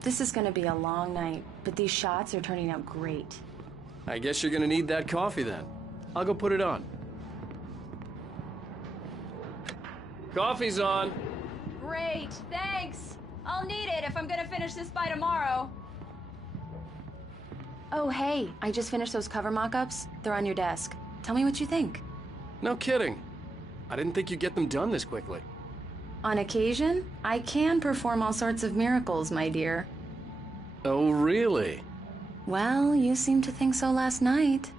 This is gonna be a long night, but these shots are turning out great. I guess you're gonna need that coffee then. I'll go put it on. Coffee's on. Great, thanks. I'll need it if I'm gonna finish this by tomorrow. Oh, hey, I just finished those cover mock-ups. They're on your desk. Tell me what you think. No kidding. I didn't think you'd get them done this quickly. On occasion, I can perform all sorts of miracles, my dear. Oh, really? Well, you seemed to think so last night.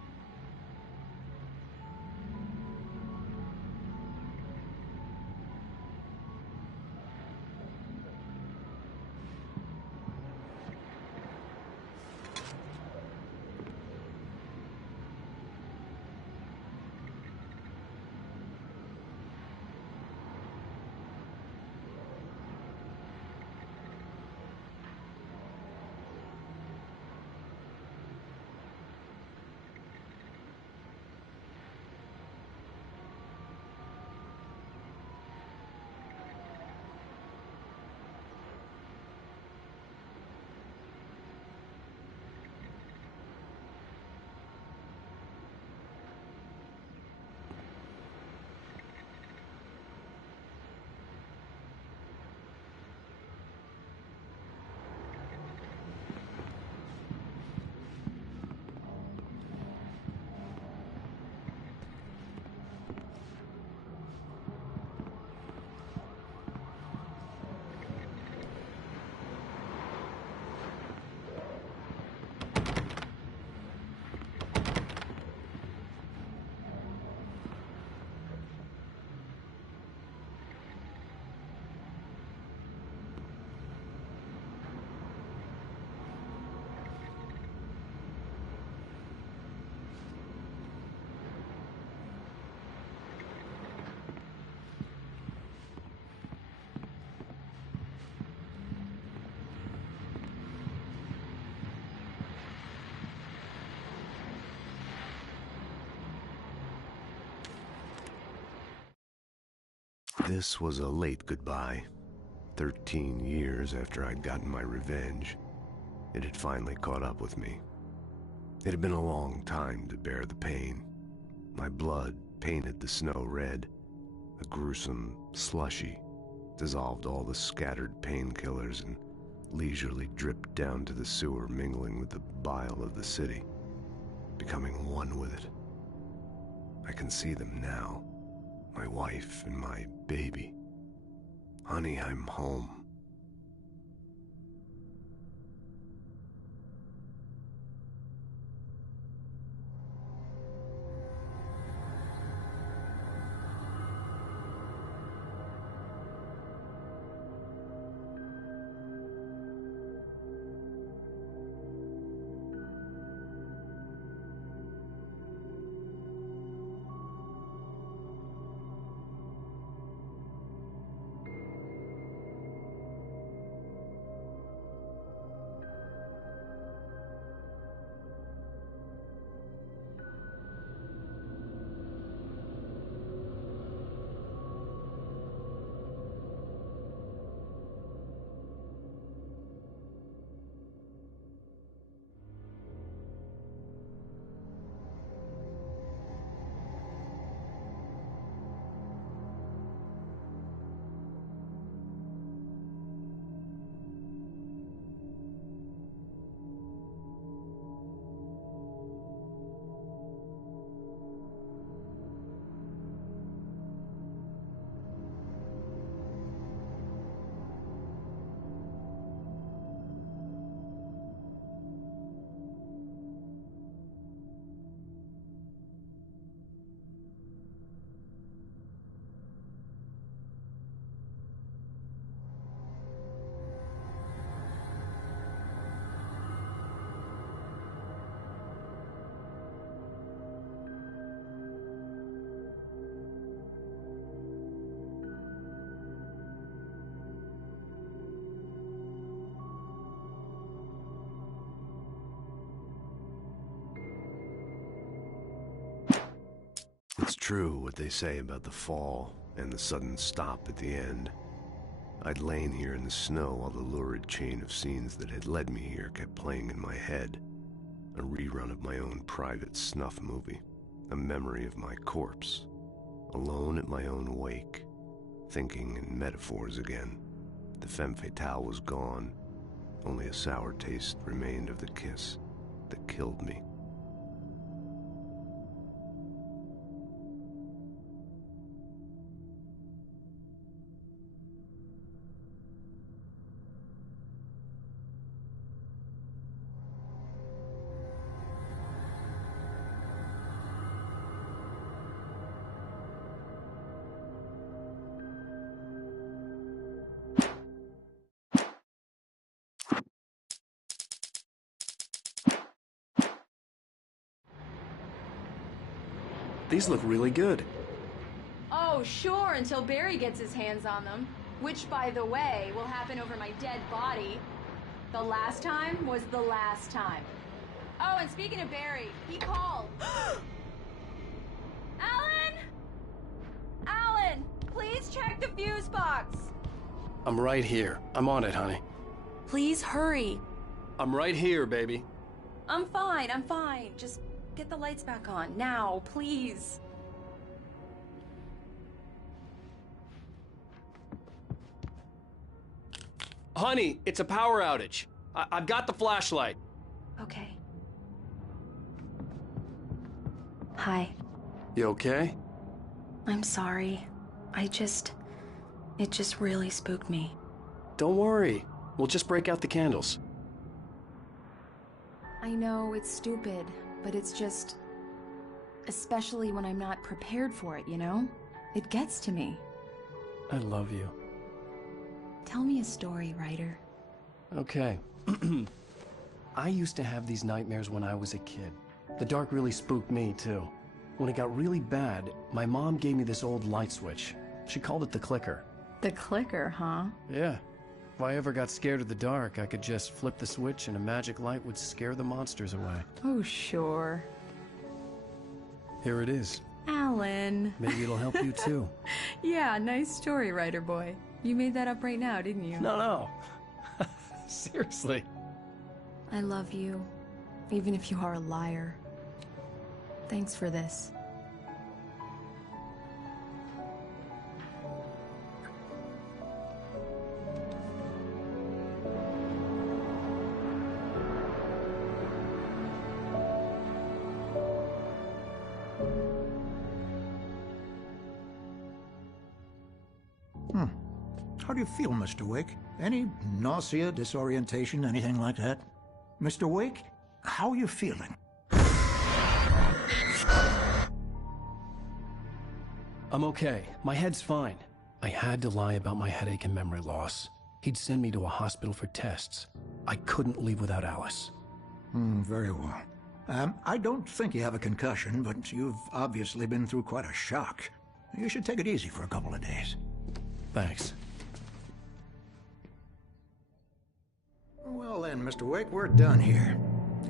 This was a late goodbye. 13 years after I'd gotten my revenge, it had finally caught up with me. It had been a long time to bear the pain. My blood painted the snow red. A gruesome slushy dissolved all the scattered painkillers and leisurely dripped down to the sewer, mingling with the bile of the city, becoming one with it. I can see them now. My wife and my baby. Honey, I'm home. It's true what they say about the fall and the sudden stop at the end. I'd lain here in the snow while the lurid chain of scenes that had led me here kept playing in my head. A rerun of my own private snuff movie. A memory of my corpse. Alone at my own wake. Thinking in metaphors again. The femme fatale was gone. Only a sour taste remained of the kiss that killed me. These look really good. Oh, sure, until Barry gets his hands on them. Which, by the way, will happen over my dead body. The last time was the last time. Oh, and speaking of Barry, he called. Alan! Alan, please check the fuse box. I'm right here. I'm on it, honey. Please hurry. I'm right here, baby. I'm fine. Just get the lights back on. Now, please. Honey, it's a power outage. I've got the flashlight. Okay. Hi. You okay? I'm sorry. It just really spooked me. Don't worry. We'll just break out the candles. I know it's stupid, but it's just... especially when I'm not prepared for it, you know? It gets to me. I love you. Tell me a story, writer. Okay. I used to have these nightmares when I was a kid. The dark really spooked me, too. When it got really bad, my mom gave me this old light switch. She called it the clicker. The clicker, huh? Yeah. If I ever got scared of the dark, I could just flip the switch and a magic light would scare the monsters away. Oh, sure. Here it is. Alan. Maybe it'll help you, too. Yeah, nice story, writer boy. You made that up right now, didn't you? No. Seriously. I love you, even if you are a liar. Thanks for this. How do you feel, Mr. Wake? Any nausea, disorientation, anything like that? Mr. Wake, how are you feeling? I'm okay. My head's fine. I had to lie about my headache and memory loss. He'd send me to a hospital for tests. I couldn't leave without Alice. Very well. I don't think you have a concussion, but you've obviously been through quite a shock. You should take it easy for a couple of days. Thanks. Well then, Mr. Wake, we're done here.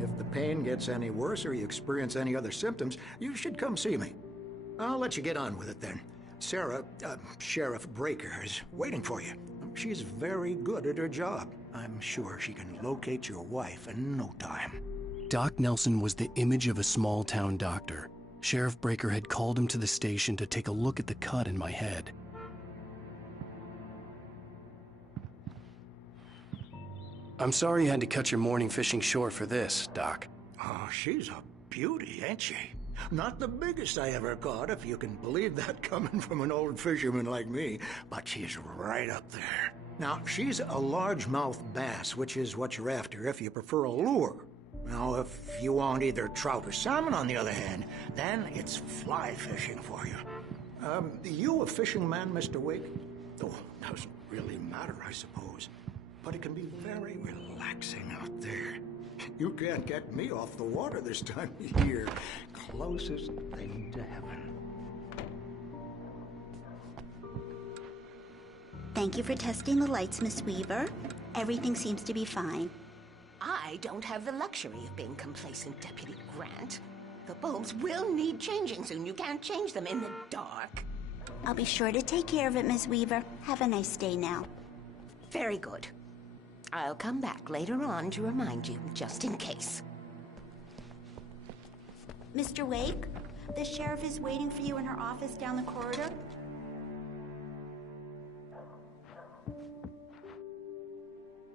If the pain gets any worse or you experience any other symptoms, you should come see me. I'll let you get on with it then. Sarah, Sheriff Breaker, is waiting for you. She's very good at her job. I'm sure she can locate your wife in no time. Doc Nelson was the image of a small-town doctor. Sheriff Breaker had called him to the station to take a look at the cut in my head. I'm sorry you had to cut your morning fishing short for this, Doc. Oh, she's a beauty, ain't she? Not the biggest I ever caught, if you can believe that coming from an old fisherman like me, but she's right up there. Now, she's a largemouth bass, which is what you're after if you prefer a lure. Now, if you want either trout or salmon, on the other hand, then it's fly fishing for you. You a fishing man, Mr. Wake? Oh, doesn't really matter, I suppose. But it can be very relaxing out there. You can't get me off the water this time of year. Closest thing to heaven. Thank you for testing the lights, Miss Weaver. Everything seems to be fine. I don't have the luxury of being complacent, Deputy Grant. The bulbs will need changing soon. You can't change them in the dark. I'll be sure to take care of it, Miss Weaver. Have a nice day now. Very good. I'll come back later on to remind you, just in case. Mr. Wake, the sheriff is waiting for you in her office down the corridor.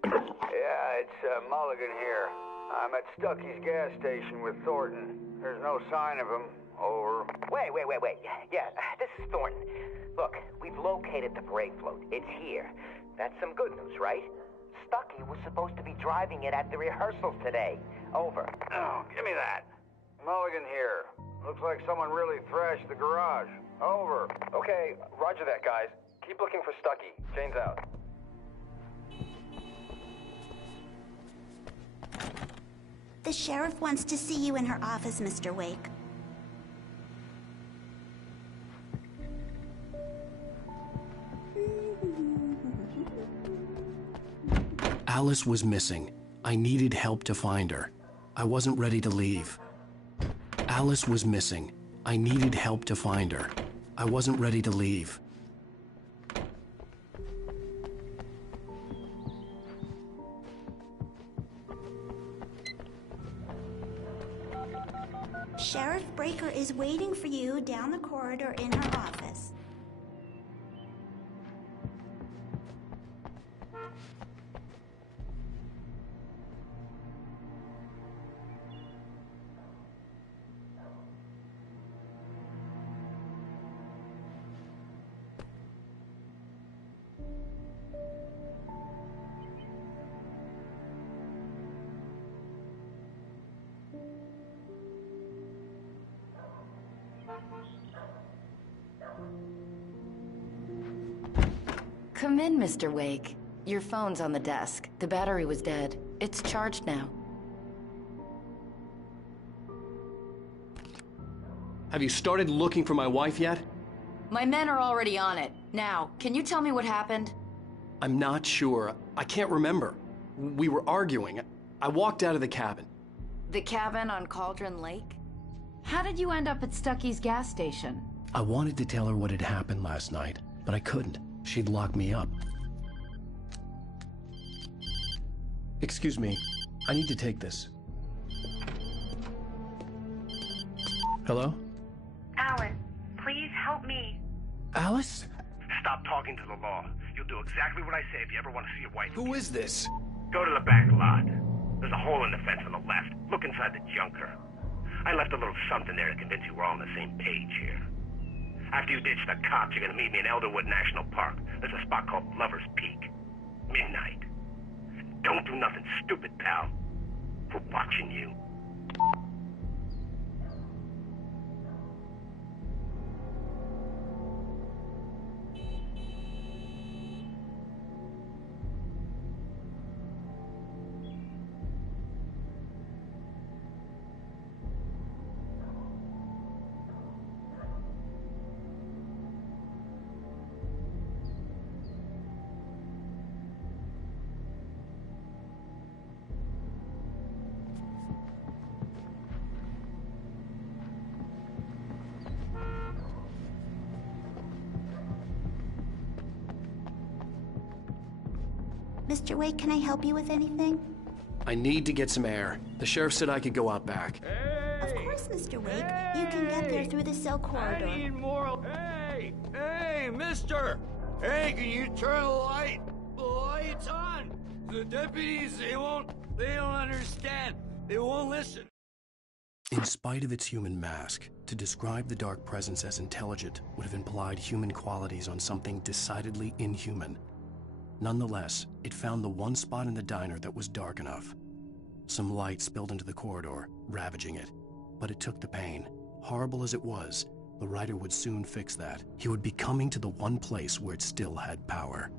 Yeah, it's Mulligan here. I'm at Stucky's gas station with Thornton. There's no sign of him. Over. Wait. Yeah, this is Thornton. Look, we've located the parade float. It's here. That's some good news, right? Stucky was supposed to be driving it at the rehearsals today. Over. Oh, give me that. Mulligan here. Looks like someone really thrashed the garage. Over. Okay, roger that, guys. Keep looking for Stucky. Jane's out. The sheriff wants to see you in her office, Mr. Wake. Alice was missing. I needed help to find her. I wasn't ready to leave. Alice was missing. I needed help to find her. I wasn't ready to leave. Sheriff Breaker is waiting for you down the corridor in her office. Come in, Mr. Wake. Your phone's on the desk. The battery was dead. It's charged now. Have you started looking for my wife yet? My men are already on it. Now, can you tell me what happened? I'm not sure. I can't remember. We were arguing. I walked out of the cabin. The cabin on Cauldron Lake? How did you end up at Stucky's gas station? I wanted to tell her what had happened last night, but I couldn't. She'd lock me up. Excuse me. I need to take this. Hello? Alan, please help me. Alice? Stop talking to the law. You'll do exactly what I say if you ever want to see your wife. Who is this? Go to the back lot. There's a hole in the fence on the left. Look inside the junker. I left a little something there to convince you we're all on the same page here. After you ditch the cops, you're gonna meet me in Elderwood National Park. There's a spot called Lover's Peak. Midnight. Don't do nothing stupid, pal. We're watching you. Mr. Wake, can I help you with anything? I need to get some air. The sheriff said I could go out back. Of course, Mr. Wake. You can get there through the cell corridor. I need more. Hey, mister! Hey, can you turn the light? The light's on! The deputies, they don't understand. They won't listen. In spite of its human mask, to describe the dark presence as intelligent would have implied human qualities on something decidedly inhuman. Nonetheless, it found the one spot in the diner that was dark enough. Some light spilled into the corridor, ravaging it. But it took the pain. Horrible as it was, the writer would soon fix that. He would be coming to the one place where it still had power.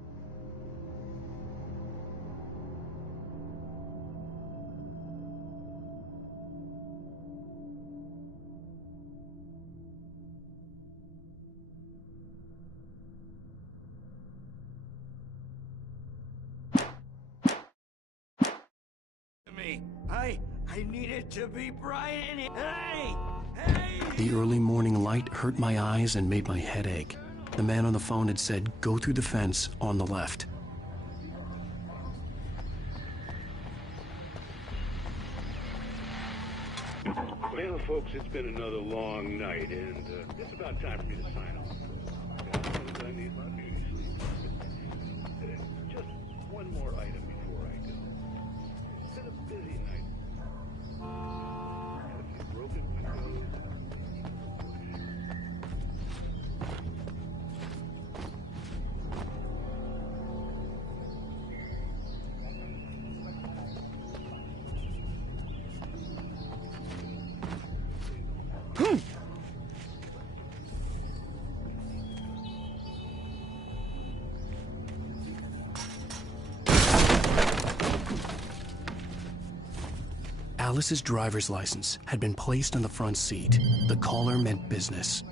I need it to be bright in here. Hey! The early morning light hurt my eyes and made my head ache. The man on the phone had said, "Go through the fence on the left." Well, folks, it's been another long night, and it's about time for me to sign off. I need my beauty sleep. Just one more item before I go. It's been a busy night. Had a few broken windows. Alice's driver's license had been placed on the front seat. The caller meant business.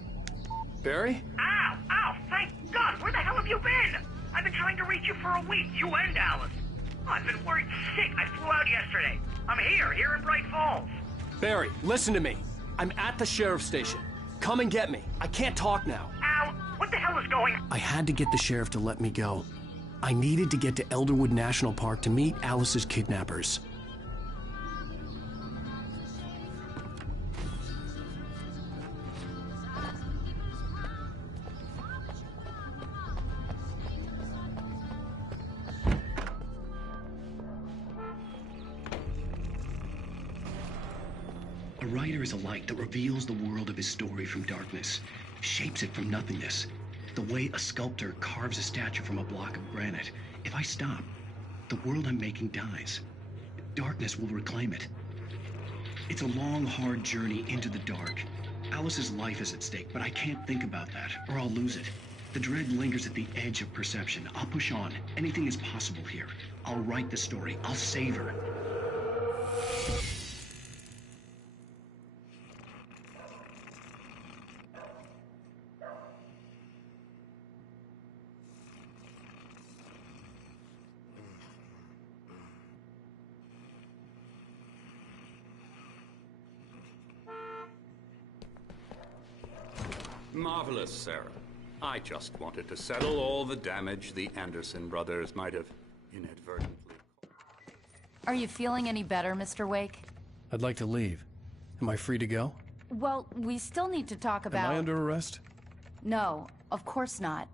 Barry? Ow! Ow! Thank God! Where the hell have you been? I've been trying to reach you for a week, you and Alice. I've been worried sick. I flew out yesterday. I'm here in Bright Falls. Barry, listen to me. I'm at the sheriff's station. Come and get me. I can't talk now. Al, what the hell is going on? I had to get the sheriff to let me go. I needed to get to Elderwood National Park to meet Alice's kidnappers. A writer is a light that reveals the world of his story from darkness, shapes it from nothingness. The way a sculptor carves a statue from a block of granite. If I stop, the world I'm making dies. Darkness will reclaim it. It's a long, hard journey into the dark. Alice's life is at stake, but I can't think about that, or I'll lose it. The dread lingers at the edge of perception. I'll push on. Anything is possible here. I'll write the story. I'll save her. Marvelous, Sarah. I just wanted to settle all the damage the Anderson brothers might have inadvertently... Are you feeling any better, Mr. Wake? I'd like to leave. Am I free to go? Well, we still need to talk about... Am I under arrest? No, of course not.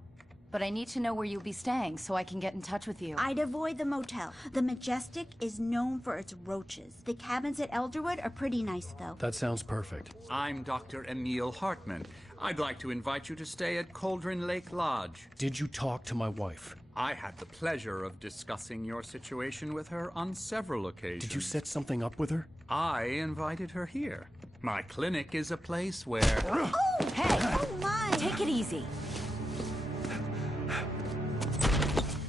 But I need to know where you'll be staying so I can get in touch with you. I'd avoid the motel. The Majestic is known for its roaches. The cabins at Elderwood are pretty nice, though. That sounds perfect. I'm Dr. Emil Hartman. I'd like to invite you to stay at Cauldron Lake Lodge. Did you talk to my wife? I had the pleasure of discussing your situation with her on several occasions. Did you set something up with her? I invited her here. My clinic is a place where... Oh, hey! Oh, my! Take it easy.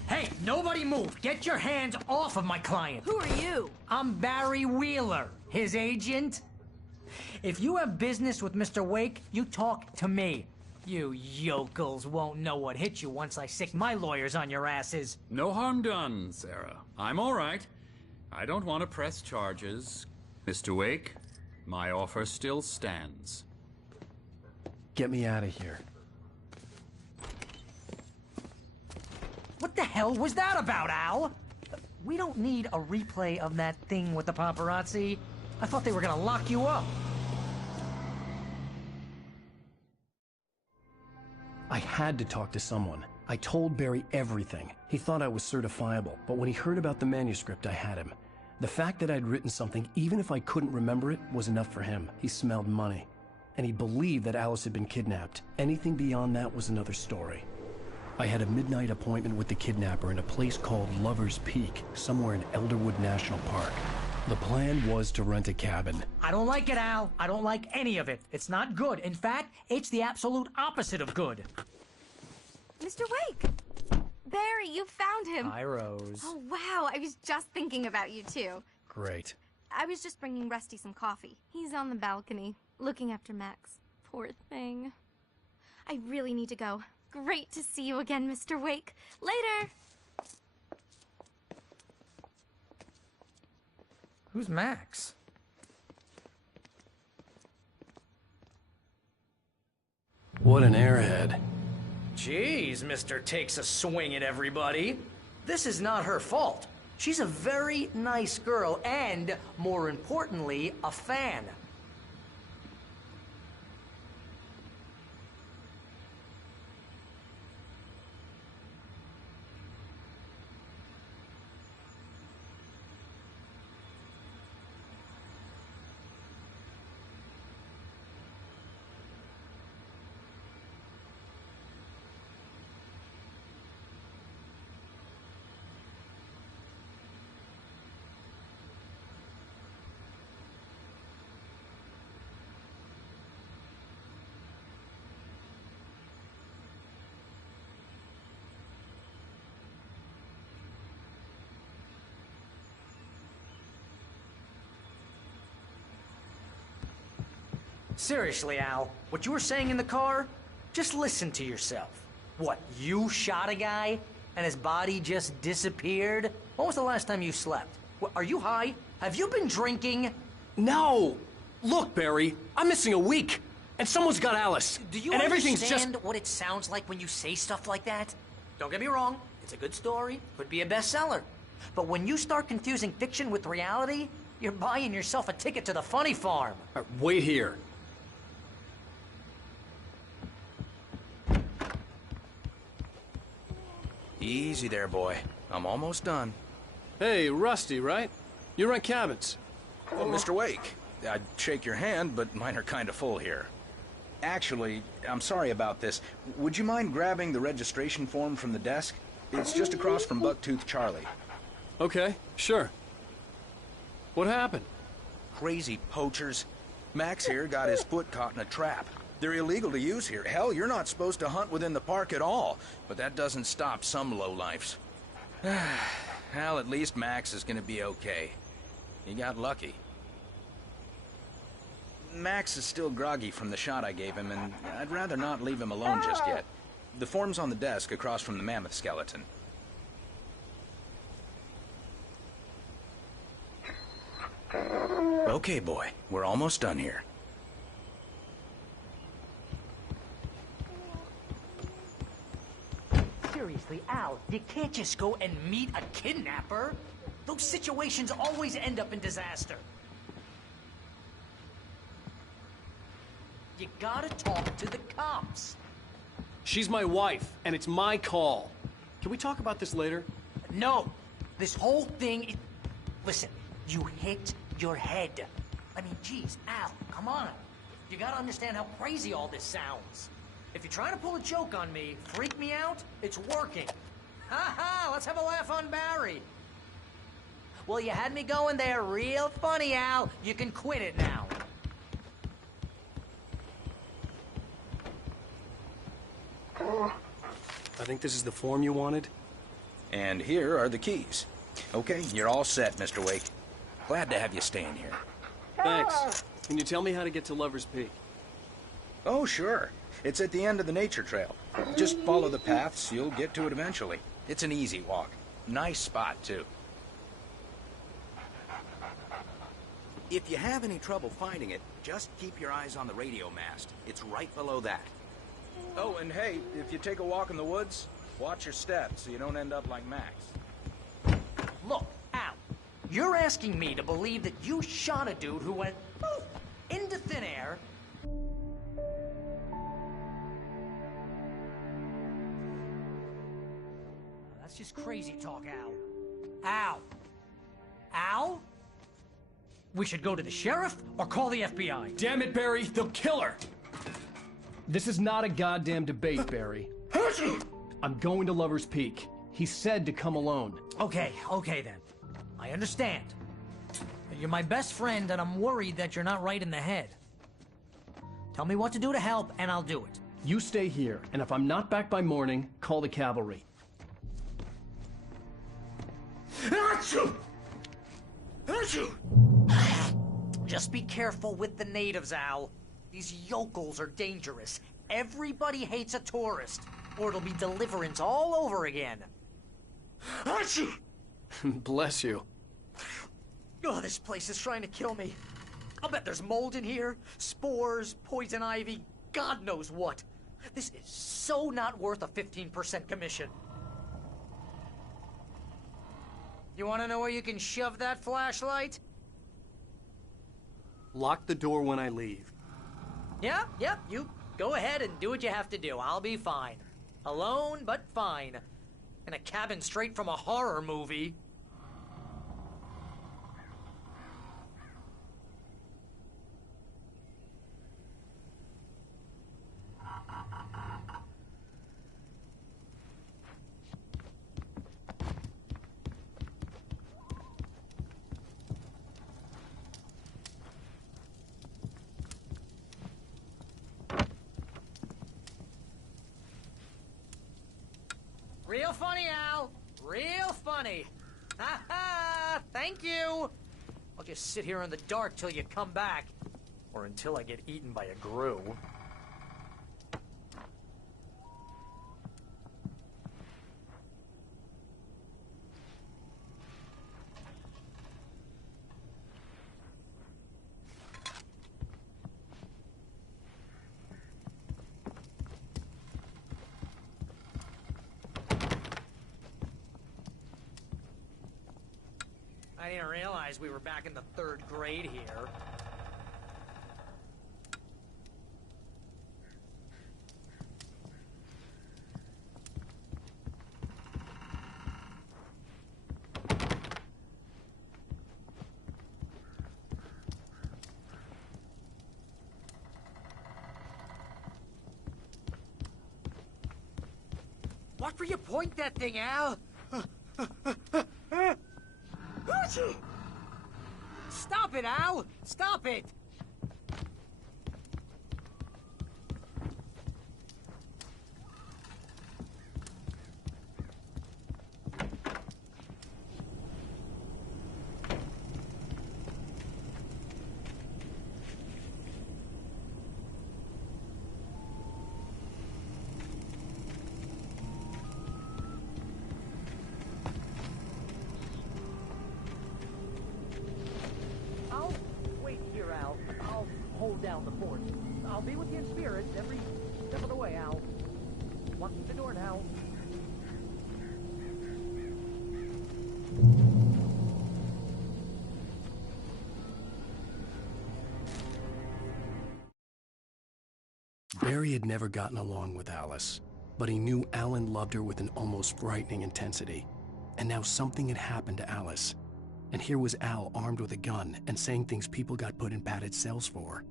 Hey, nobody move! Get your hands off of my client! Who are you? I'm Barry Wheeler, his agent. If you have business with Mr. Wake, you talk to me. You yokels won't know what hit you once I sick my lawyers on your asses. No harm done, Sarah. I'm all right. I don't want to press charges. Mr. Wake, my offer still stands. Get me out of here. What the hell was that about, Al? We don't need a replay of that thing with the paparazzi. I thought they were gonna lock you up. I had to talk to someone. I told Barry everything. He thought I was certifiable, but when he heard about the manuscript, I had him. The fact that I'd written something, even if I couldn't remember it, was enough for him. He smelled money. And he believed that Alice had been kidnapped. Anything beyond that was another story. I had a midnight appointment with the kidnapper in a place called Lover's Peak, somewhere in Elderwood National Park. The plan was to rent a cabin. I don't like it, Al. I don't like any of it. It's not good. In fact, it's the absolute opposite of good. Mr. Wake! Barry, you found him! Hi, Rose. Oh, wow. I was just thinking about you, too. Great. I was just bringing Rusty some coffee. He's on the balcony, looking after Max. Poor thing. I really need to go. Great to see you again, Mr. Wake. Later! Who's Max? What an airhead. Jeez, Mr. Takes a swing at everybody. This is not her fault. She's a very nice girl and, more importantly, a fan. Seriously, Al, what you were saying in the car, just listen to yourself. What, you shot a guy and his body just disappeared? When was the last time you slept? What, are you high? Have you been drinking? No! Look, Barry, I'm missing a week, and someone's got Alice. Do you and understand what it sounds like when you say stuff like that? Don't get me wrong, it's a good story, could be a bestseller. But when you start confusing fiction with reality, you're buying yourself a ticket to the funny farm. Wait here. Easy there, boy. I'm almost done. Hey, Rusty, right? You rent cabins. Oh, Mr. Wake. I'd shake your hand, but mine are kind of full here. Actually, I'm sorry about this. Would you mind grabbing the registration form from the desk? It's just across from Bucktooth Charlie. Okay, sure. What happened? Crazy poachers. Max here got his foot caught in a trap. They're illegal to use here. Hell, you're not supposed to hunt within the park at all. But that doesn't stop some lowlifes. Well, at least Max is gonna be okay. He got lucky. Max is still groggy from the shot I gave him, and I'd rather not leave him alone just yet. The form's on the desk across from the mammoth skeleton. Okay, boy. We're almost done here. Seriously, Al, you can't just go and meet a kidnapper. Those situations always end up in disaster. You gotta talk to the cops. She's my wife, and it's my call. Can we talk about this later? No. This whole thing is... Listen, you hit your head. I mean, geez, Al, come on. You gotta understand how crazy all this sounds. If you're trying to pull a joke on me, freak me out, it's working. Ha ha, let's have a laugh on Barry. Well, you had me going there real funny, Al. You can quit it now. I think this is the form you wanted. And here are the keys. Okay, you're all set, Mr. Wake. Glad to have you staying here. Thanks. Can you tell me how to get to Lover's Peak? Oh, sure. It's at the end of the nature trail. Just follow the paths, you'll get to it eventually. It's an easy walk. Nice spot, too. If you have any trouble finding it, just keep your eyes on the radio mast. It's right below that. Oh, and hey, if you take a walk in the woods, watch your steps so you don't end up like Max. Look, Al, you're asking me to believe that you shot a dude who went poof, into thin air. That's just crazy talk, Al. Al? Al? We should go to the sheriff or call the FBI. Damn it, Barry, they'll kill her! This is not a goddamn debate, Barry. I'm going to Lover's Peak. He said to come alone. Okay then. I understand. You're my best friend, and I'm worried that you're not right in the head. Tell me what to do to help, and I'll do it. You stay here, and if I'm not back by morning, call the cavalry. Achoo! Achoo! Just be careful with the natives, Al. These yokels are dangerous. Everybody hates a tourist, or it'll be Deliverance all over again. Achoo! Bless you. Oh, this place is trying to kill me. I'll bet there's mold in here, spores, poison ivy, God knows what. This is so not worth a 15% commission. You want to know where you can shove that flashlight? Lock the door when I leave. Yeah, you go ahead and do what you have to do. I'll be fine. Alone, but fine. In a cabin straight from a horror movie. Real funny, Al. Real funny. Ha ha! Thank you. I'll just sit here in the dark till you come back. Or until I get eaten by a grue. I didn't realize we were back in the 3rd grade here. Watch where you point that thing, Al! Stop it, Al! Stop it! I'll wait here, Al. I'll hold down the fort. I'll be with you in spirit every step of the way, Al. Walk through the door now. Barry had never gotten along with Alice, but he knew Alan loved her with an almost frightening intensity. And now something had happened to Alice. And here was Al armed with a gun and saying things people got put in padded cells for.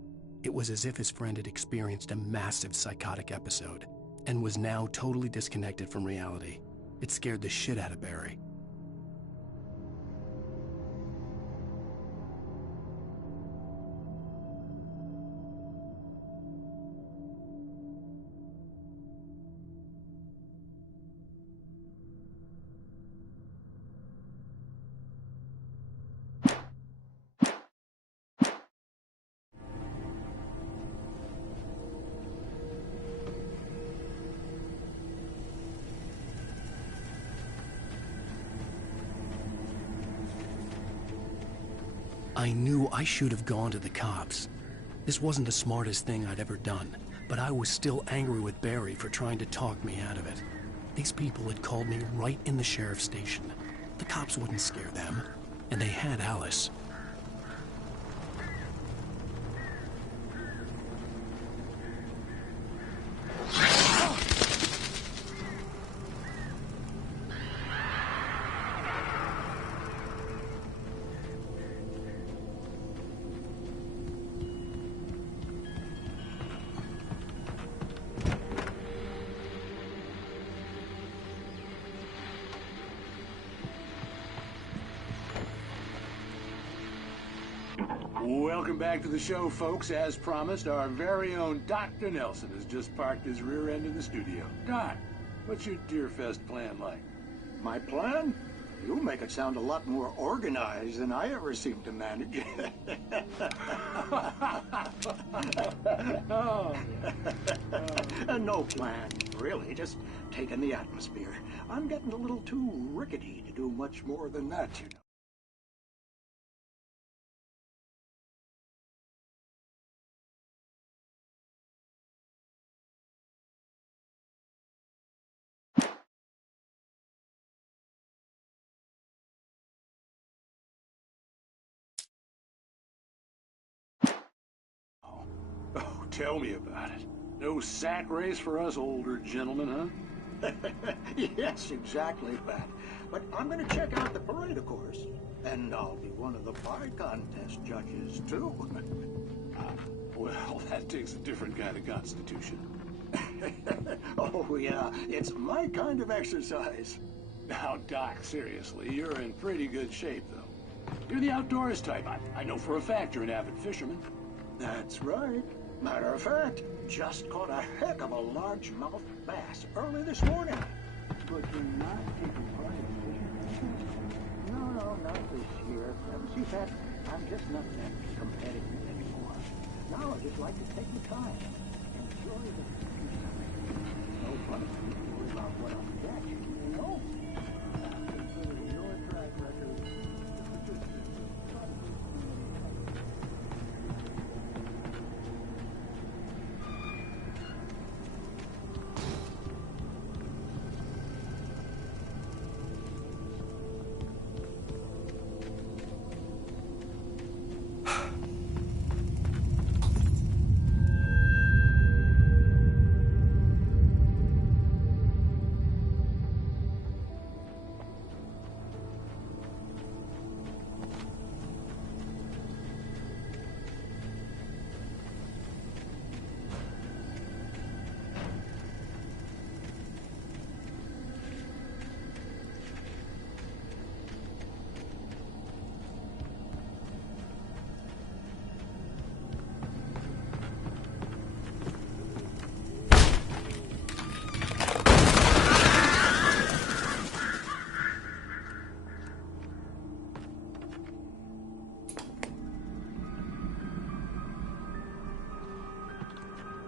It was as if his friend had experienced a massive psychotic episode and was now totally disconnected from reality. It scared the shit out of Barry. I knew I should have gone to the cops. This wasn't the smartest thing I'd ever done, but I was still angry with Barry for trying to talk me out of it. These people had called me right in the sheriff's station. The cops wouldn't scare them, and they had Alice. Welcome back to the show, folks. As promised, our very own Dr. Nelson has just parked his rear end in the studio. Doc, what's your Deerfest plan like? My plan? You make it sound a lot more organized than I ever seem to manage. No plan, really. Just taking the atmosphere. I'm getting a little too rickety to do much more than that, you know. Oh, tell me about it. No sack race for us older gentlemen, huh? Yes, exactly, Pat. But I'm going to check out the parade, of course. And I'll be one of the pie contest judges, too. Well, that takes a different kind of constitution. Oh, yeah. It's my kind of exercise. Now, Doc, seriously, you're in pretty good shape, though. You're the outdoors type. I know for a fact you're an avid fisherman. That's right. Matter of fact, just caught a heck of a largemouth bass early this morning. But you're not taking part in fishing? No, not this year. See, Pat, I'm just not that competitive anymore. Now I'd just like to take the time. Enjoy the no punishment to worry about what I'm catching, you know? Considering your track record,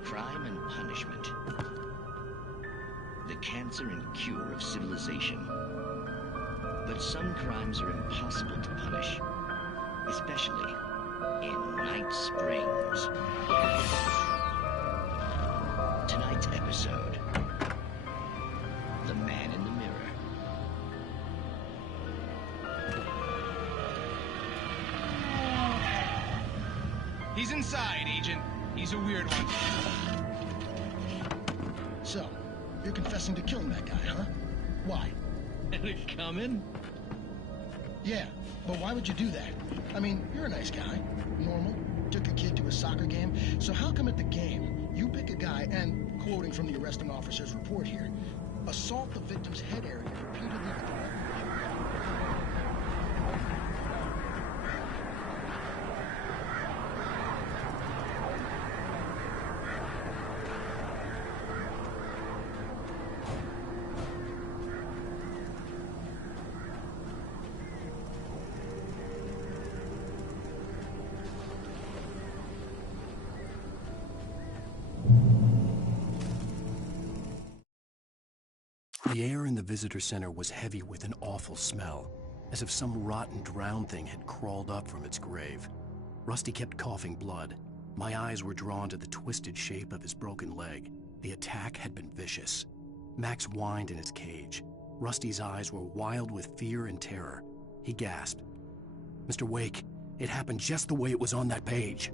Crime and punishment. The cancer and cure of civilization. But some crimes are impossible to punish, especially in Night Springs. Tonight's episode, The Man in the Mirror. He's inside, Agent. He's a weird one. So, you're confessing to killing that guy, huh? Why? Had it coming? Yeah, but why would you do that? I mean, you're a nice guy. Normal. Took your kid to a soccer game. So how come at the game, you pick a guy and, quoting from the arresting officer's report here, assault the victim's head area repeatedly with the weapon? The air in the visitor center was heavy with an awful smell, as if some rotten drowned thing had crawled up from its grave. Rusty kept coughing blood. My eyes were drawn to the twisted shape of his broken leg. The attack had been vicious. Max whined in his cage. Rusty's eyes were wild with fear and terror. He gasped. "Mr. Wake, it happened just the way it was on that page."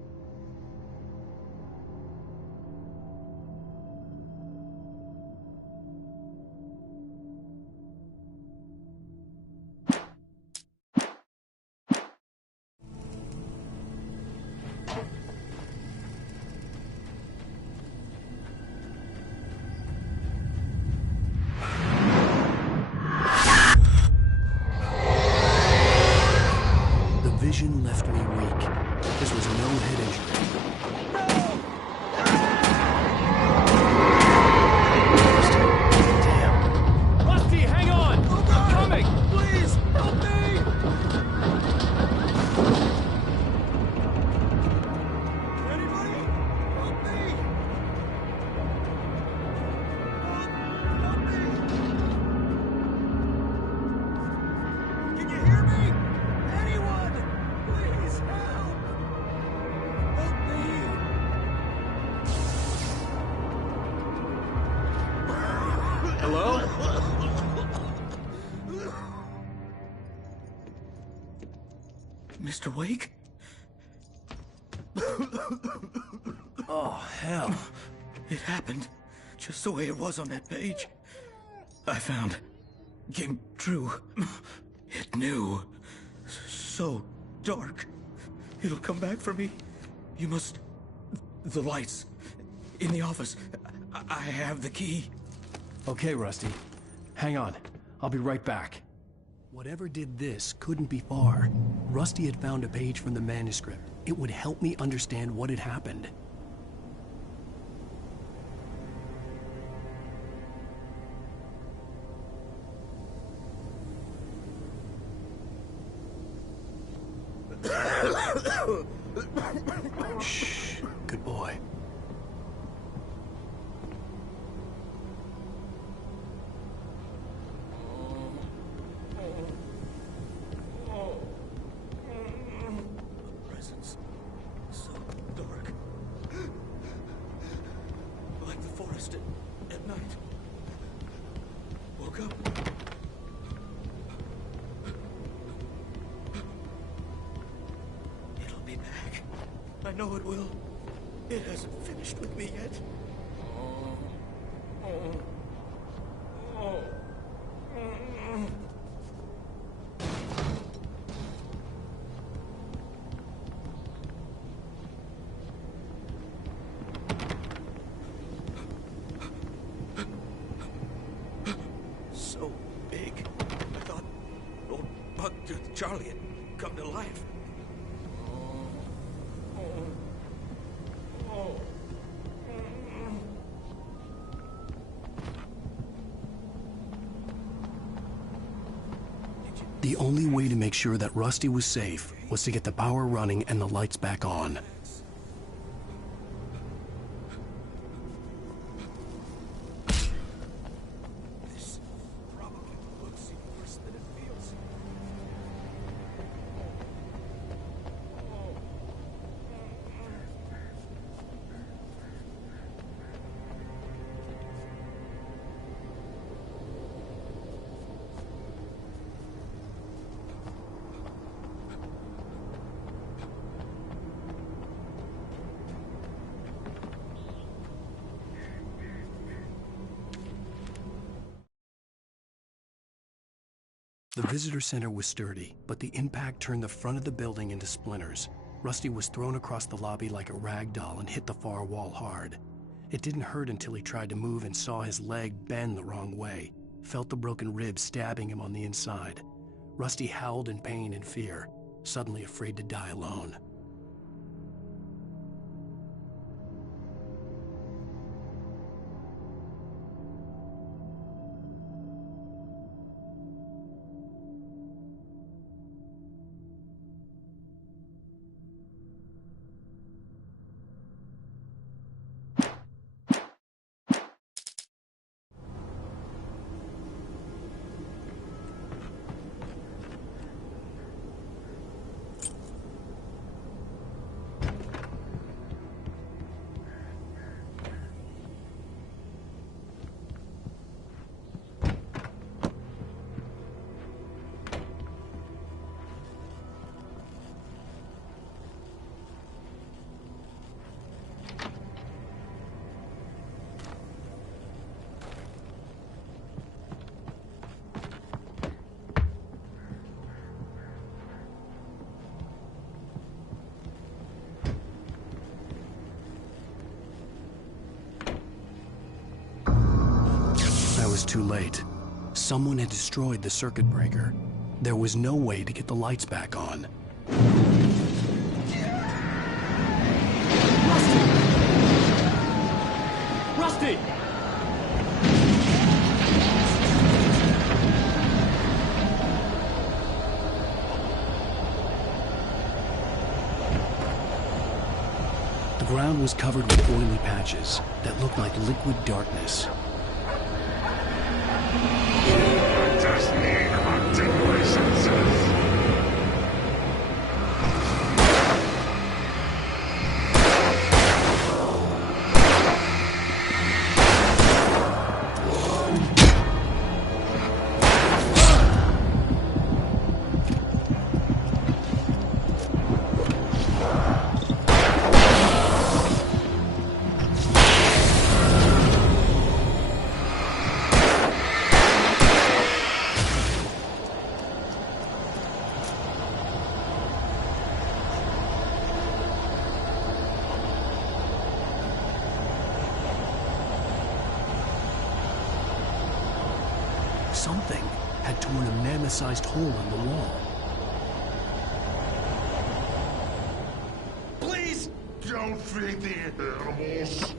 Vision left me weak. This was no head injury. Damn. Rusty, hang on! I'm coming! Please, help me! Anybody? Help me! Help me! Can you hear me? Anyone? Please help! Help me! Hello? Mr. Wake? Oh, hell. It happened just the way it was on that page. I found. Came true. It knew. So dark. It'll come back for me. You must... The lights. In the office. I have the key. Okay, Rusty. Hang on. I'll be right back. Whatever did this couldn't be far. Rusty had found a page from the manuscript. It would help me understand what had happened. Shh. be back. I know it will. It hasn't finished with me yet. So big. I thought old Buck-Tooth Charlie had come to life. The only way to make sure that Rusty was safe was to get the power running and the lights back on. This probably looks even worse than it feels. The visitor center was sturdy, but the impact turned the front of the building into splinters. Rusty was thrown across the lobby like a rag doll and hit the far wall hard. It didn't hurt until he tried to move and saw his leg bend the wrong way, felt the broken ribs stabbing him on the inside. Rusty howled in pain and fear, suddenly afraid to die alone. Too late. Someone had destroyed the circuit breaker. There was no way to get the lights back on. Rusty! The ground was covered with oily patches that looked like liquid darkness. Just need my tingly senses. Something had torn a mammoth-sized hole in the wall. Please don't feed the animals.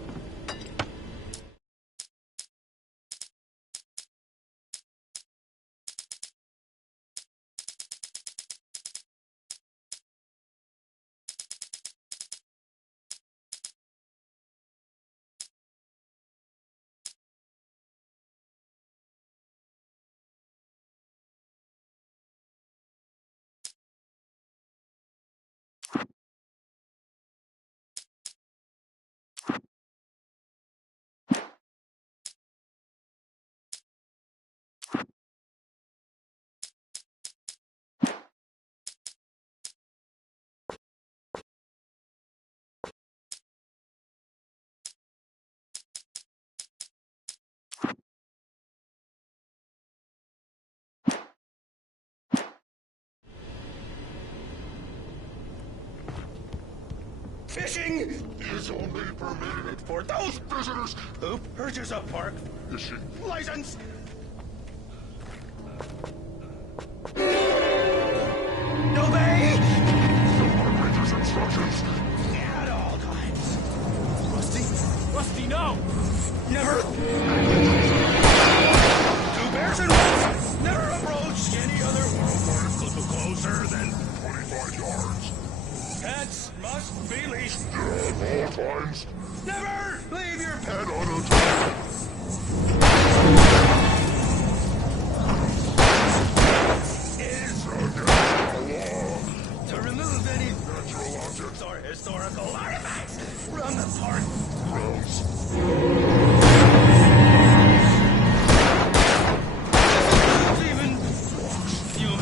fishing is only permitted for those visitors who purchase a park fishing license. Obey! Ranger's instructions. At all times. Rusty, no! Never. Two bears and wolves never approach any other world closer than 25 yards. pets must be leashed. At all times. Never leave your pet And unattended. is to remove any natural objects or historical artifacts from the park grounds. Even you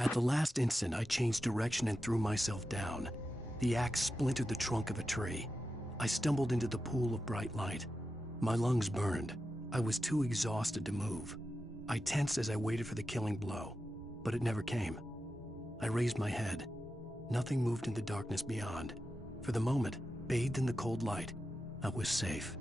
At the last instant, I changed direction and threw myself down. The axe splintered the trunk of a tree. I stumbled into the pool of bright light. My lungs burned. I was too exhausted to move. I tensed as I waited for the killing blow, but it never came. I raised my head. Nothing moved in the darkness beyond. For the moment, bathed in the cold light, I was safe.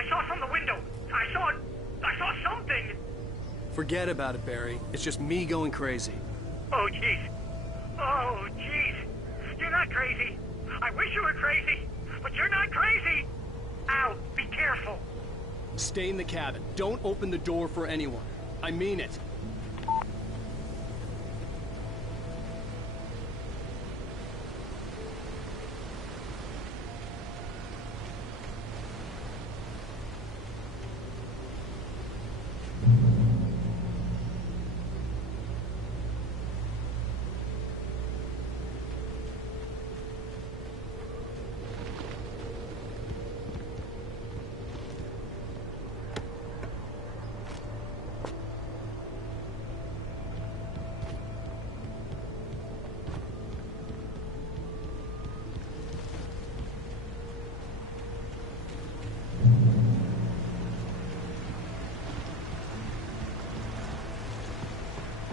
I saw from the window. I saw something. Forget about it, Barry. It's just me going crazy. Oh, jeez. Oh, jeez. You're not crazy. I wish you were crazy, but you're not crazy. Ow, be careful. Stay in the cabin. Don't open the door for anyone. I mean it.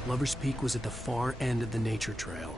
Lover's Peak was at the far end of the nature trail.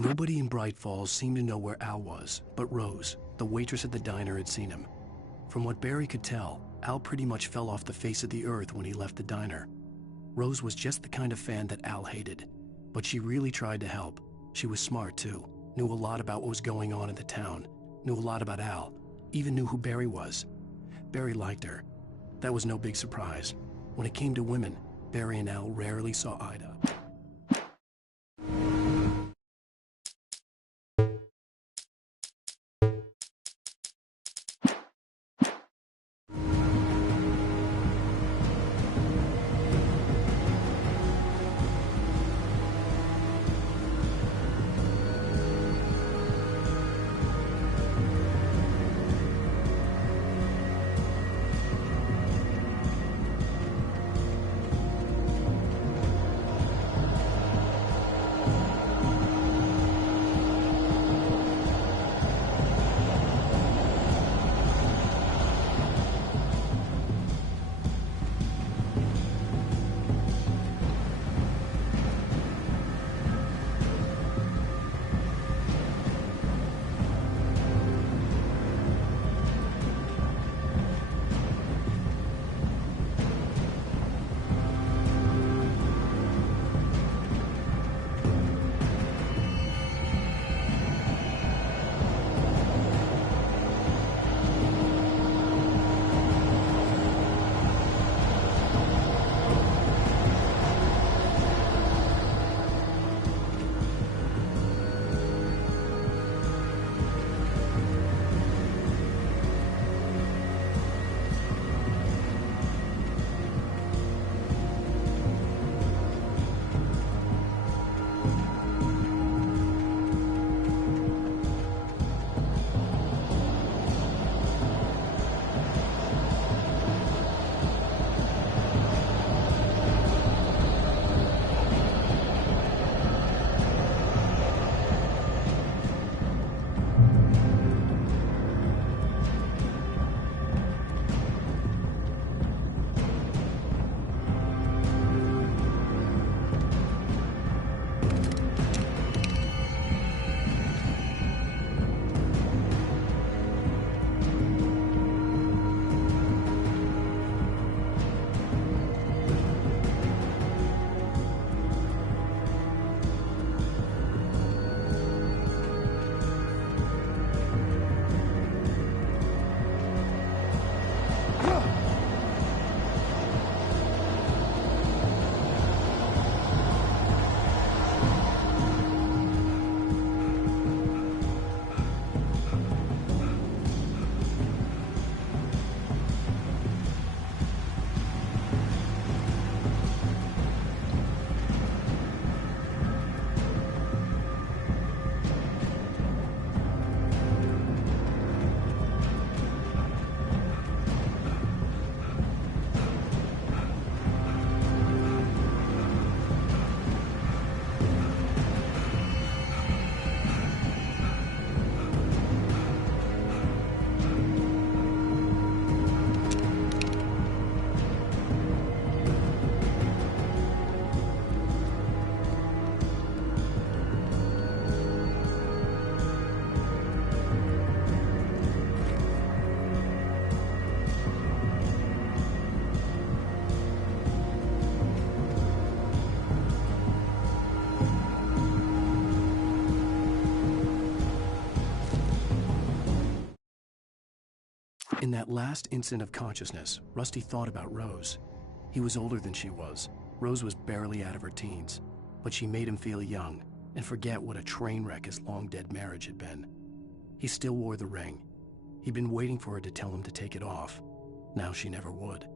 Nobody in Bright Falls seemed to know where Al was, but Rose, the waitress at the diner, had seen him. From what Barry could tell, Al pretty much fell off the face of the earth when he left the diner. Rose was just the kind of fan that Al hated, but she really tried to help. She was smart too, knew a lot about what was going on in the town, knew a lot about Al, even knew who Barry was. Barry liked her. That was no big surprise. When it came to women, Barry and Al rarely saw eye to eye. In that last instant of consciousness, Rusty thought about Rose. He was older than she was. Rose was barely out of her teens, but she made him feel young and forget what a train wreck his long-dead marriage had been. He still wore the ring. He'd been waiting for her to tell him to take it off. Now she never would.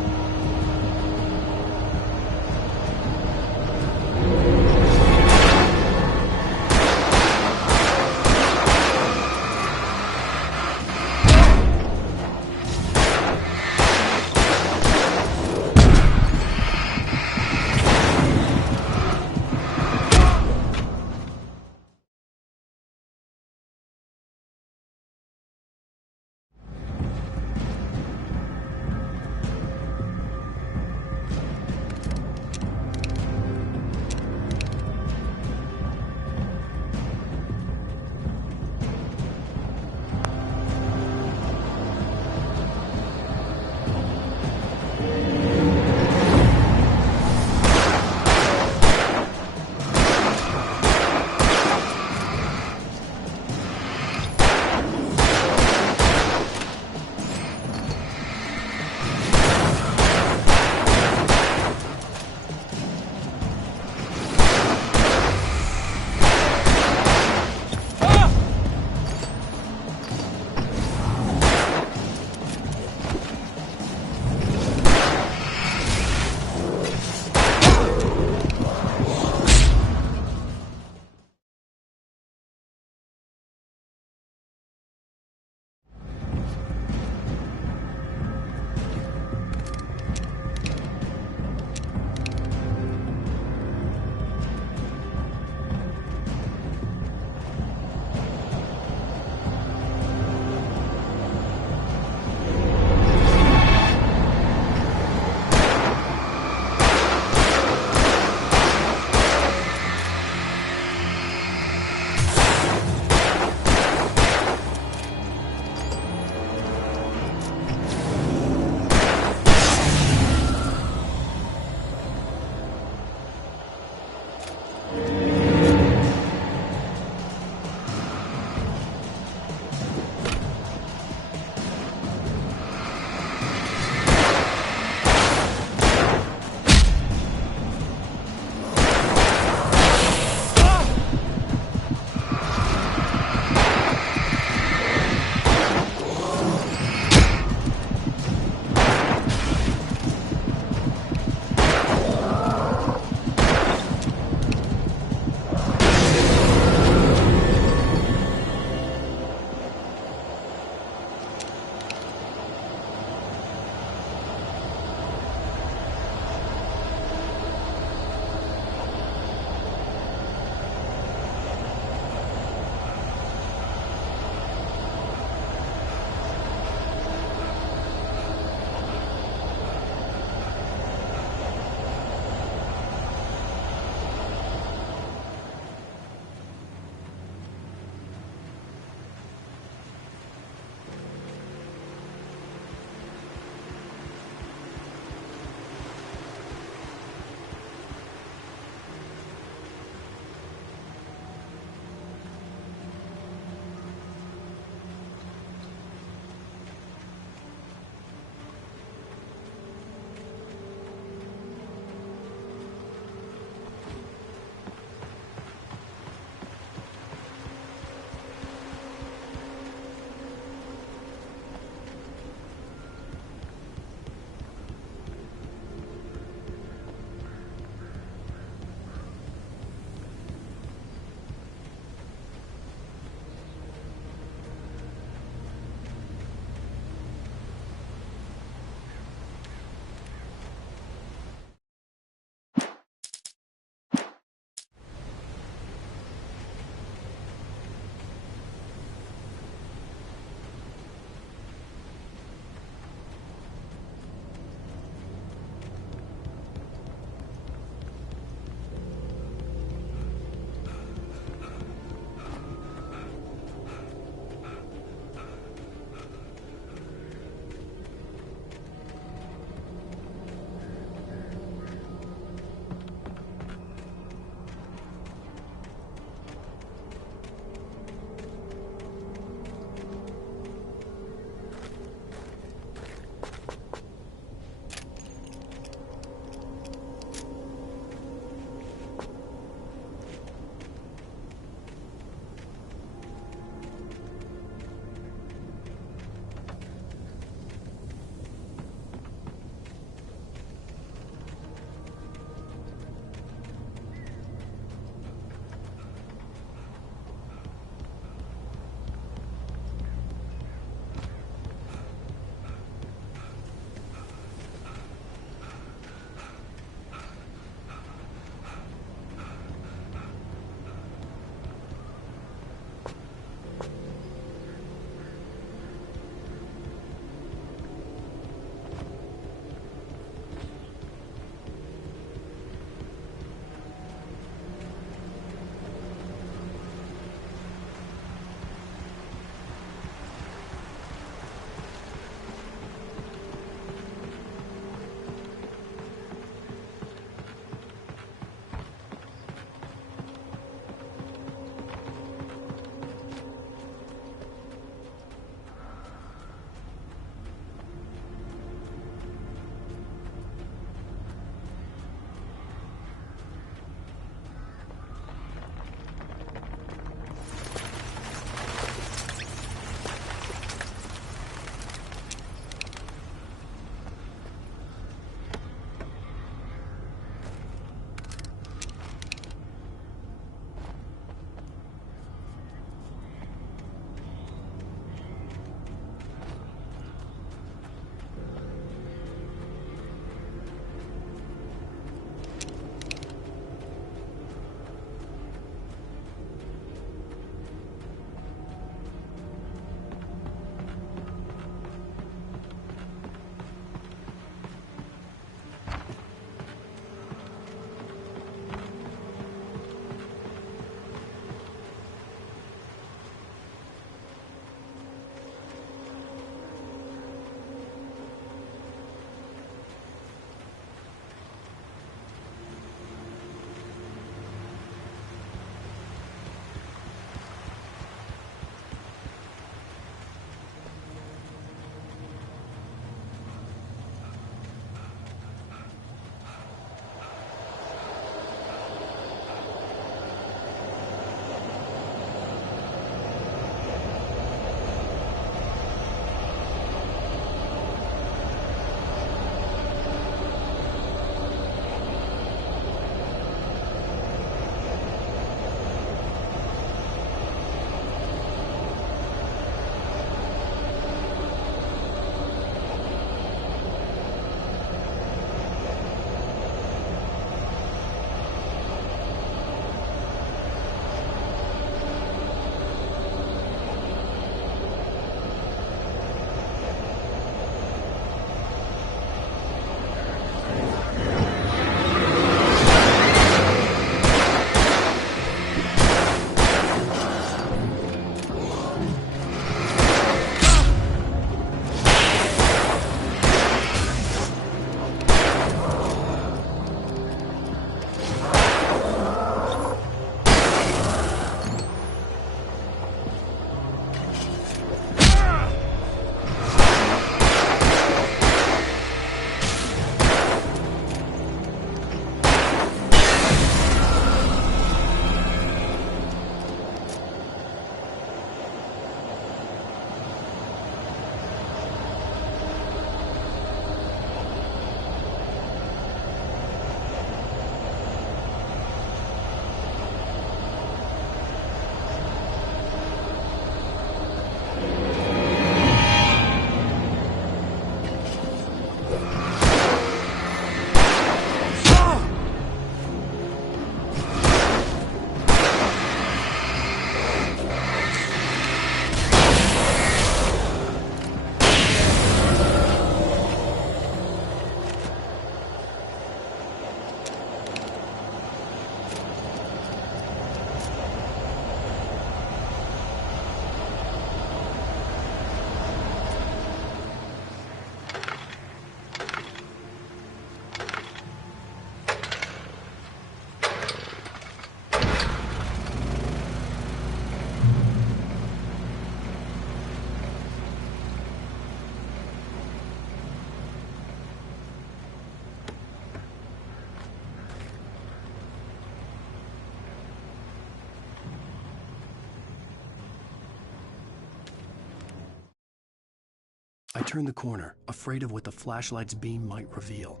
turned the corner, afraid of what the flashlight's beam might reveal.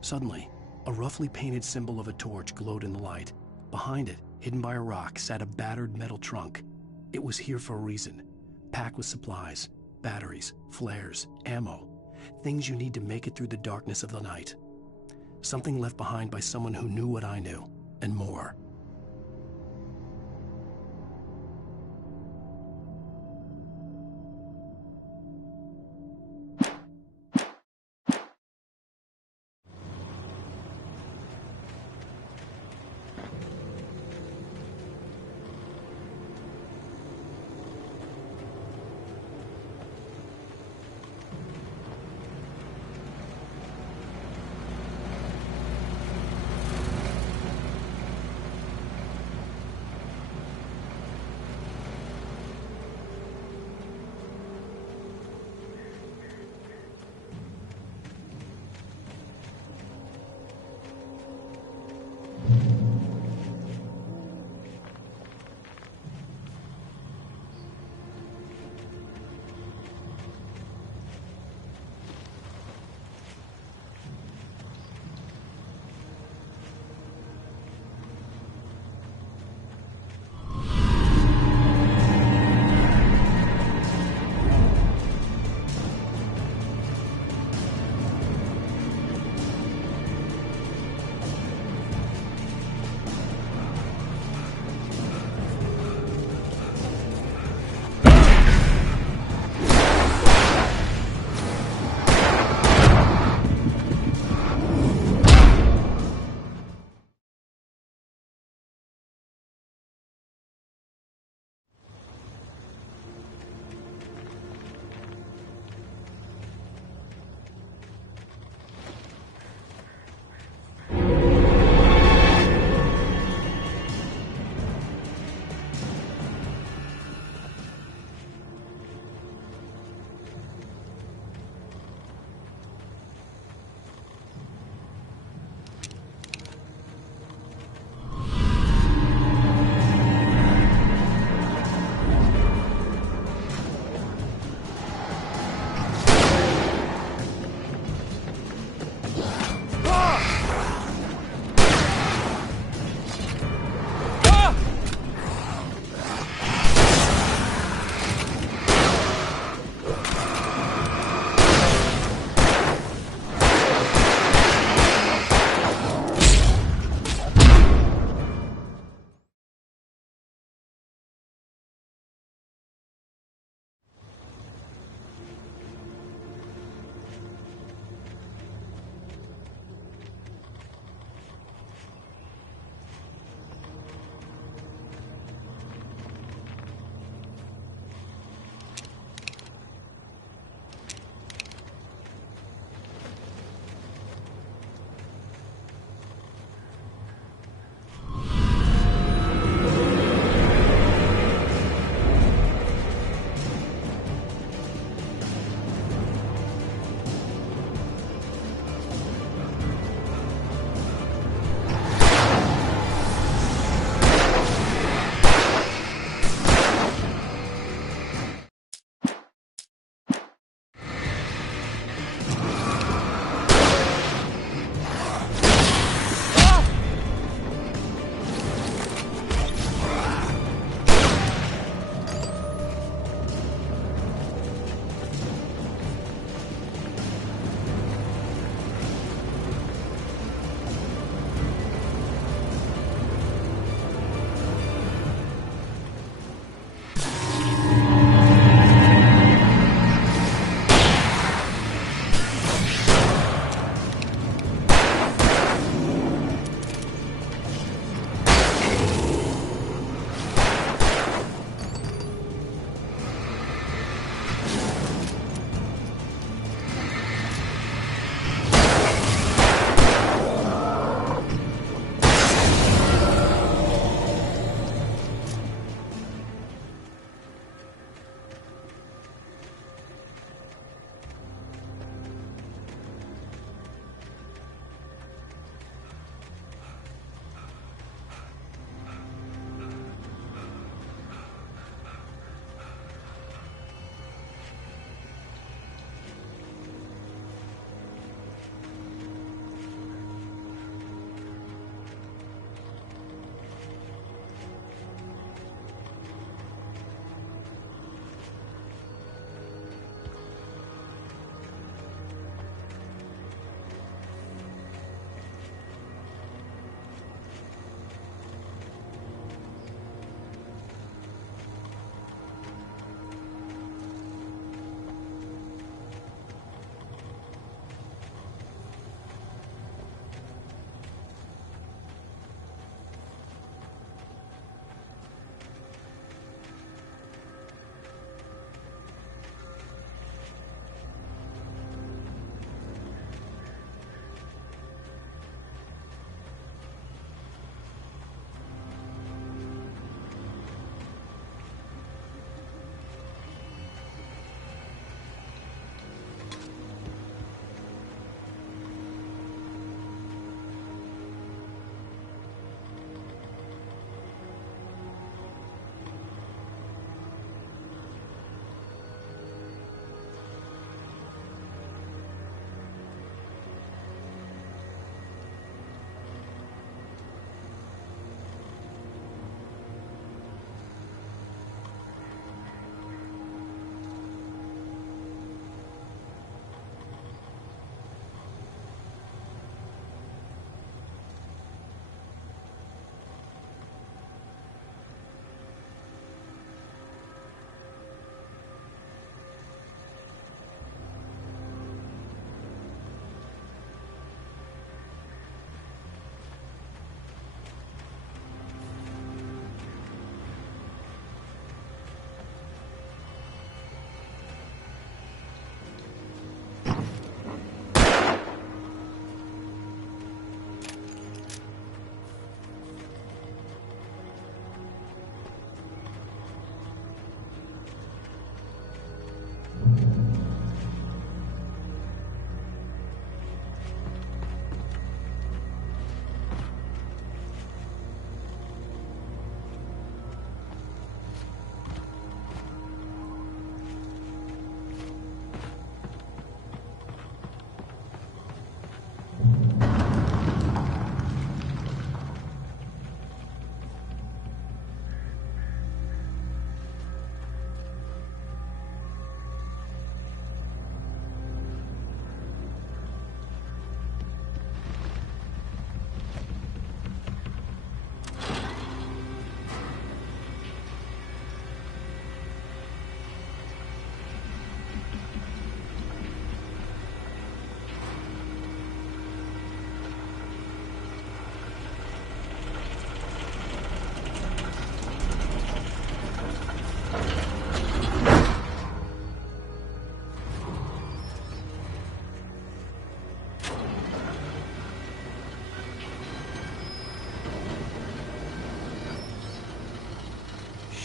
Suddenly, a roughly painted symbol of a torch glowed in the light. Behind it, hidden by a rock, sat a battered metal trunk. It was here for a reason, packed with supplies, batteries, flares, ammo, things you need to make it through the darkness of the night. Something left behind by someone who knew what I knew, and more.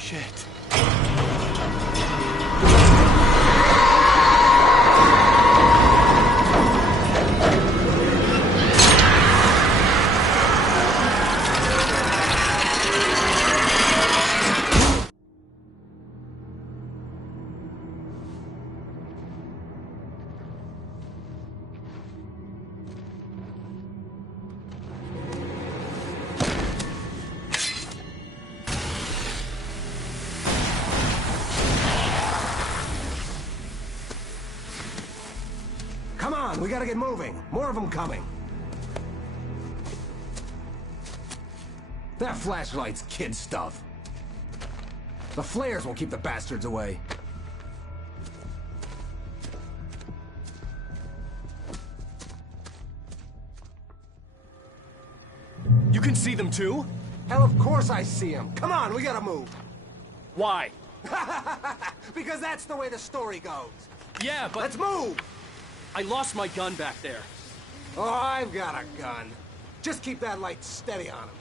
Shit. Come on, we gotta get moving. More of them coming. That flashlight's kid stuff. The flares will keep the bastards away. You can see them too? Hell, of course I see them. Come on, we gotta move. Why? Because that's the way the story goes. Yeah, but... Let's move! I lost my gun back there. Oh, I've got a gun. Just keep that light steady on him.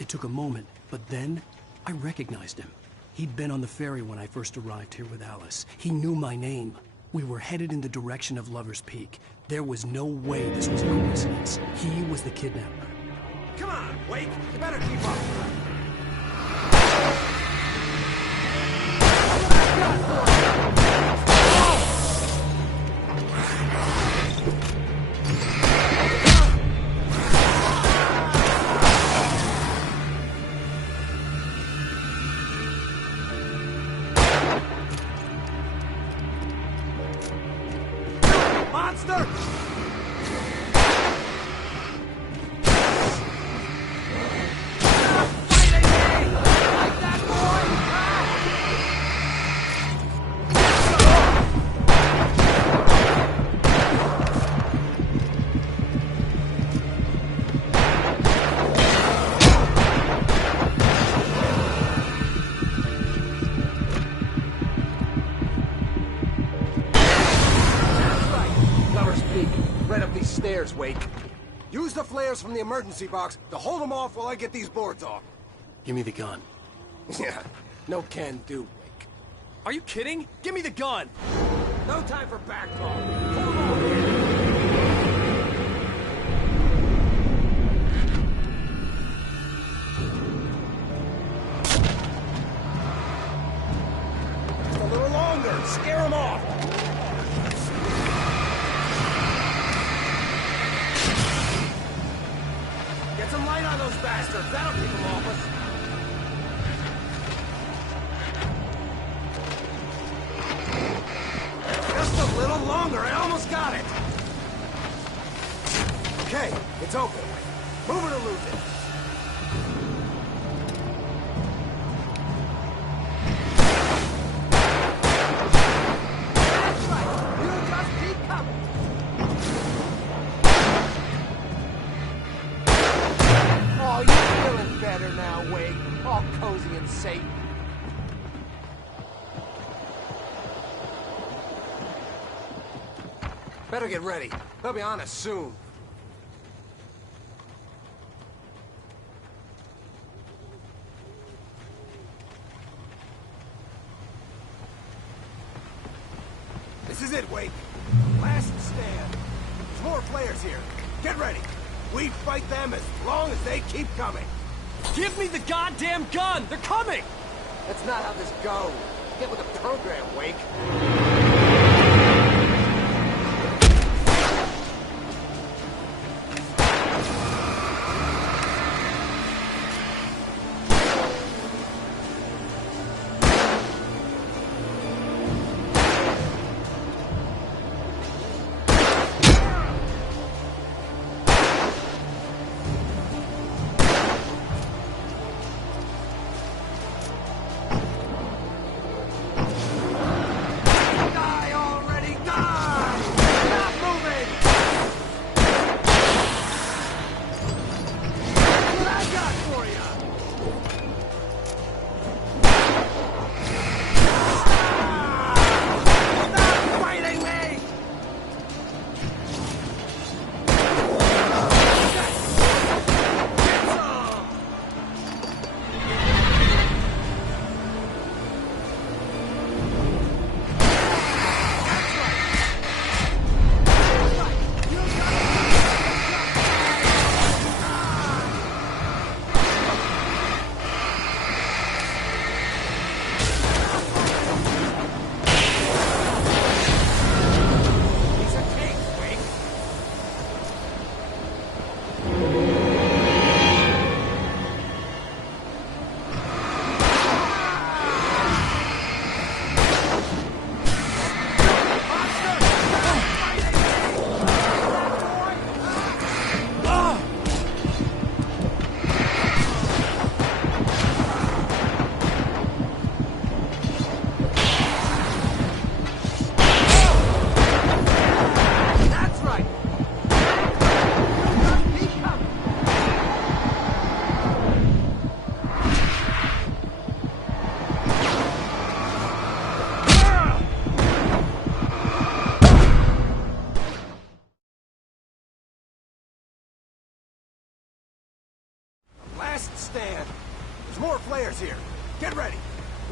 It took a moment, but then I recognized him. He'd been on the ferry when I first arrived here with Alice. He knew my name. We were headed in the direction of Lover's Peak. There was no way this was a coincidence. He was the kidnapper. Come on, Wake. You better keep up. Monster! Right up these stairs, Wake. Use the flares from the emergency box to hold them off while I get these boards off. Give me the gun. Yeah, no can do, Wake. Are you kidding? Give me the gun! No time for back talk. Pull them over here. Just a little longer. Scare them off. Get some light on those bastards. That'll keep them off us. Just a little longer. I almost got it. Okay, it's open. Move it or lose it. That's right. You just keep coming. Oh, you're feeling better now, Wake. All cozy and safe. Better get ready. They'll be on us soon. This is it, Wake. Last stand. There's more players here. Get ready. We fight them as long as they keep coming. Give me the goddamn gun! They're coming! That's not how this goes. Get with the program, Wake.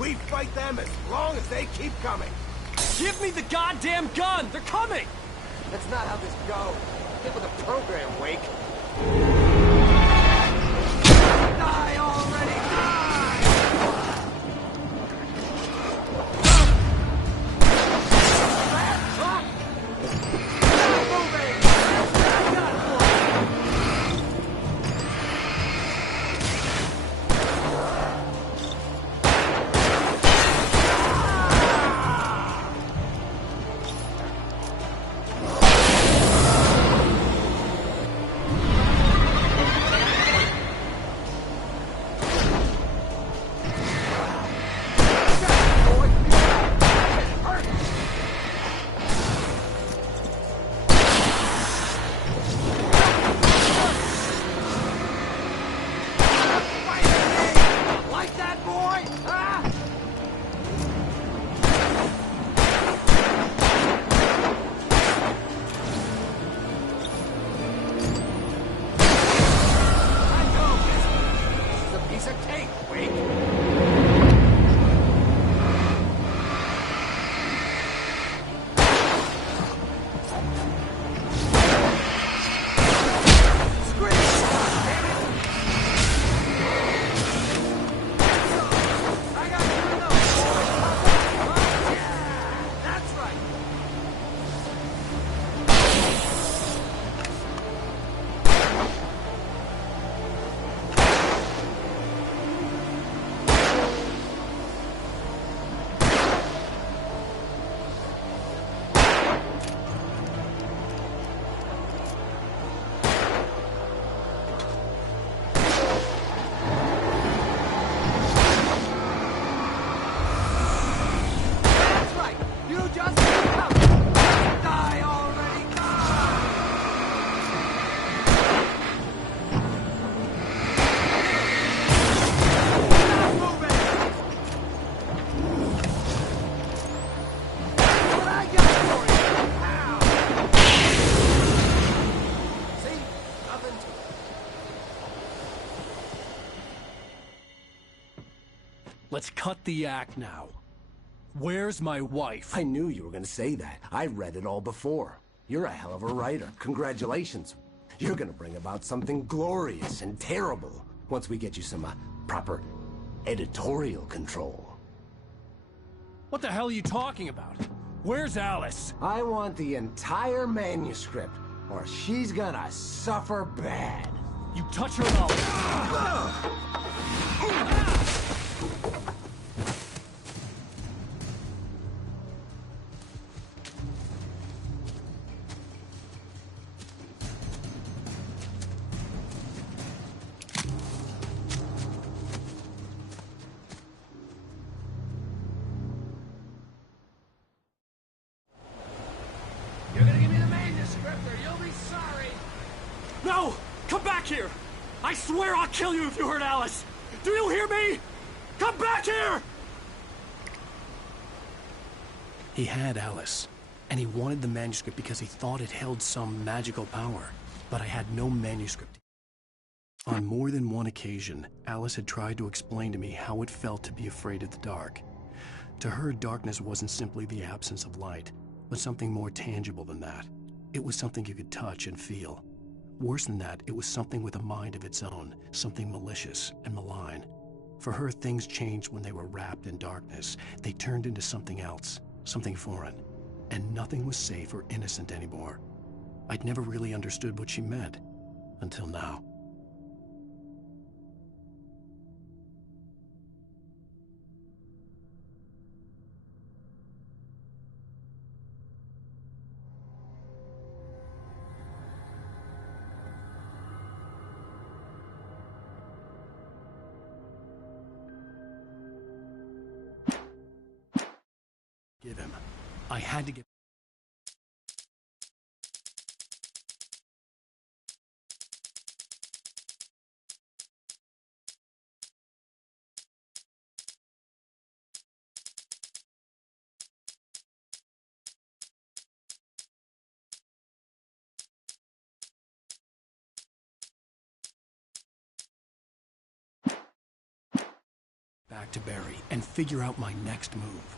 We fight them as long as they keep coming. Give me the goddamn gun! They're coming! That's not how this goes. Get with the program, Wake. Die already! Let's cut the act now. Where's my wife? I knew you were gonna say that. I read it all before. You're a hell of a writer. Congratulations. You're gonna bring about something glorious and terrible once we get you some proper editorial control. What the hell are you talking about? Where's Alice? I want the entire manuscript, or she's gonna suffer bad. You touch her and I'll... You're gonna give me the manuscript or you'll be sorry. No! Come back here! I swear I'll kill you if you hurt Alice! Do you hear me? Come back here! He had Alice, and he wanted the manuscript because he thought it held some magical power. But I had no manuscript. On more than one occasion, Alice had tried to explain to me how it felt to be afraid of the dark. To her, darkness wasn't simply the absence of light, but something more tangible than that. It was something you could touch and feel. Worse than that, it was something with a mind of its own, something malicious and malign. For her, things changed when they were wrapped in darkness. They turned into something else, something foreign, and nothing was safe or innocent anymore. I'd never really understood what she meant, until now. Give him. I had to get... back to Barry and figure out my next move.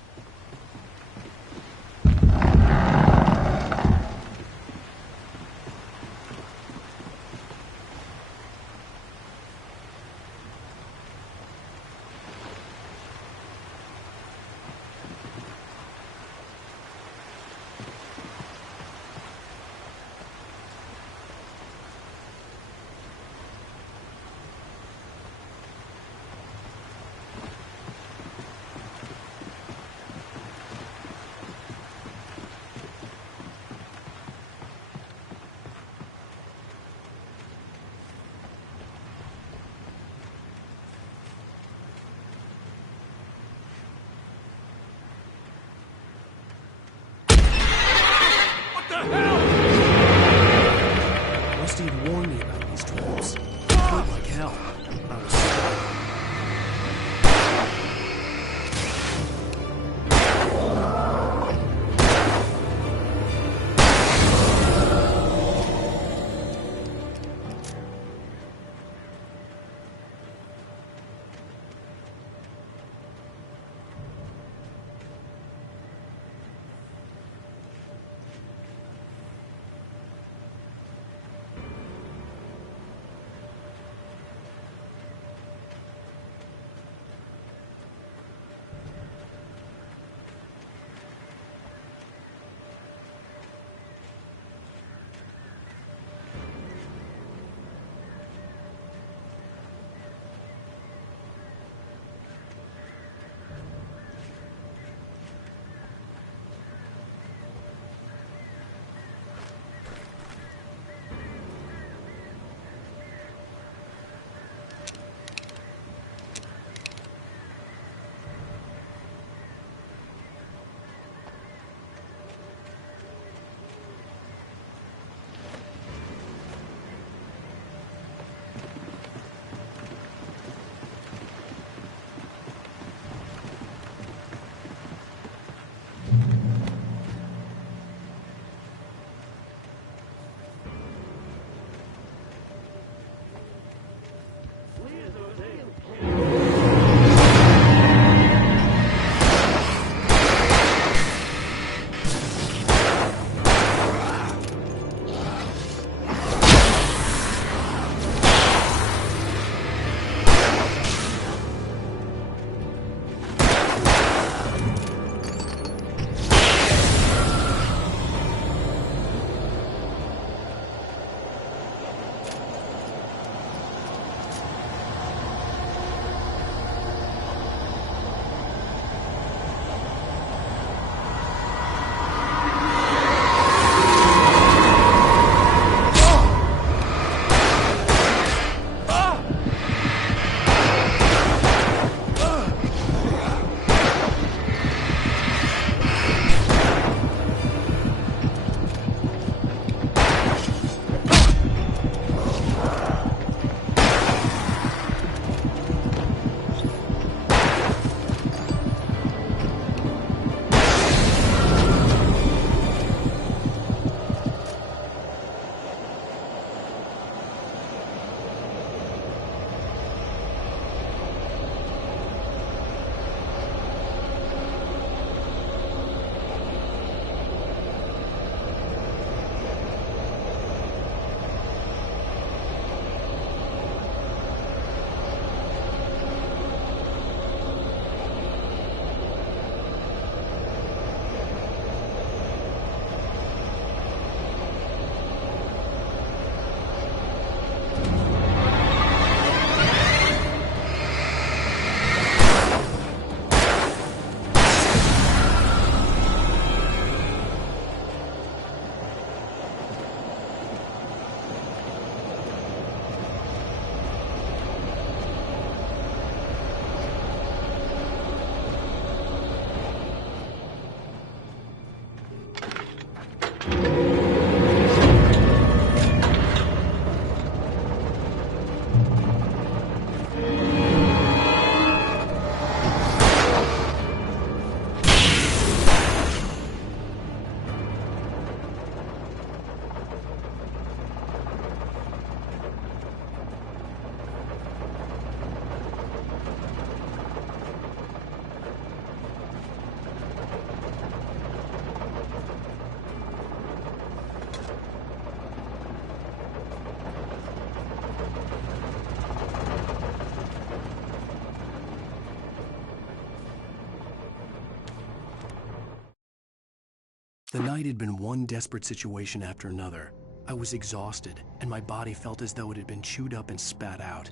The night had been one desperate situation after another. I was exhausted, and my body felt as though it had been chewed up and spat out.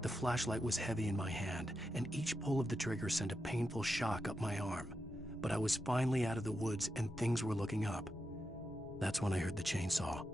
The flashlight was heavy in my hand, and each pull of the trigger sent a painful shock up my arm. But I was finally out of the woods, and things were looking up. That's when I heard the chainsaw.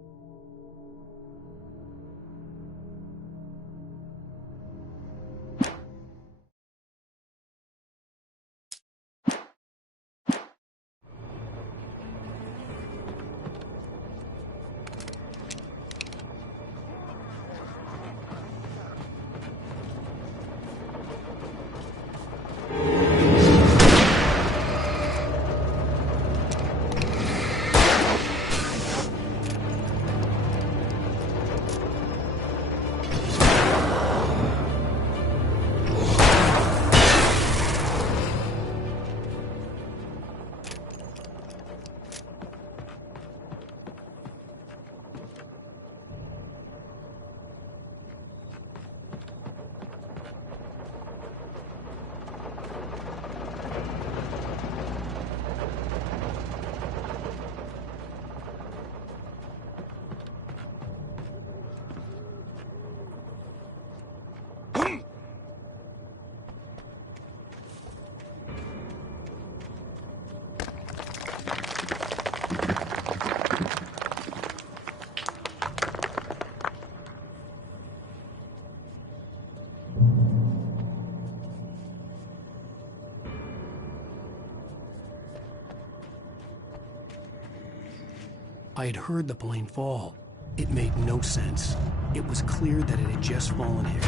I had heard the plane fall. It made no sense. It was clear that it had just fallen here,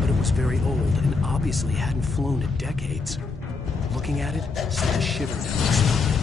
but it was very old and obviously hadn't flown in decades. Looking at it sent a shiver down my spine.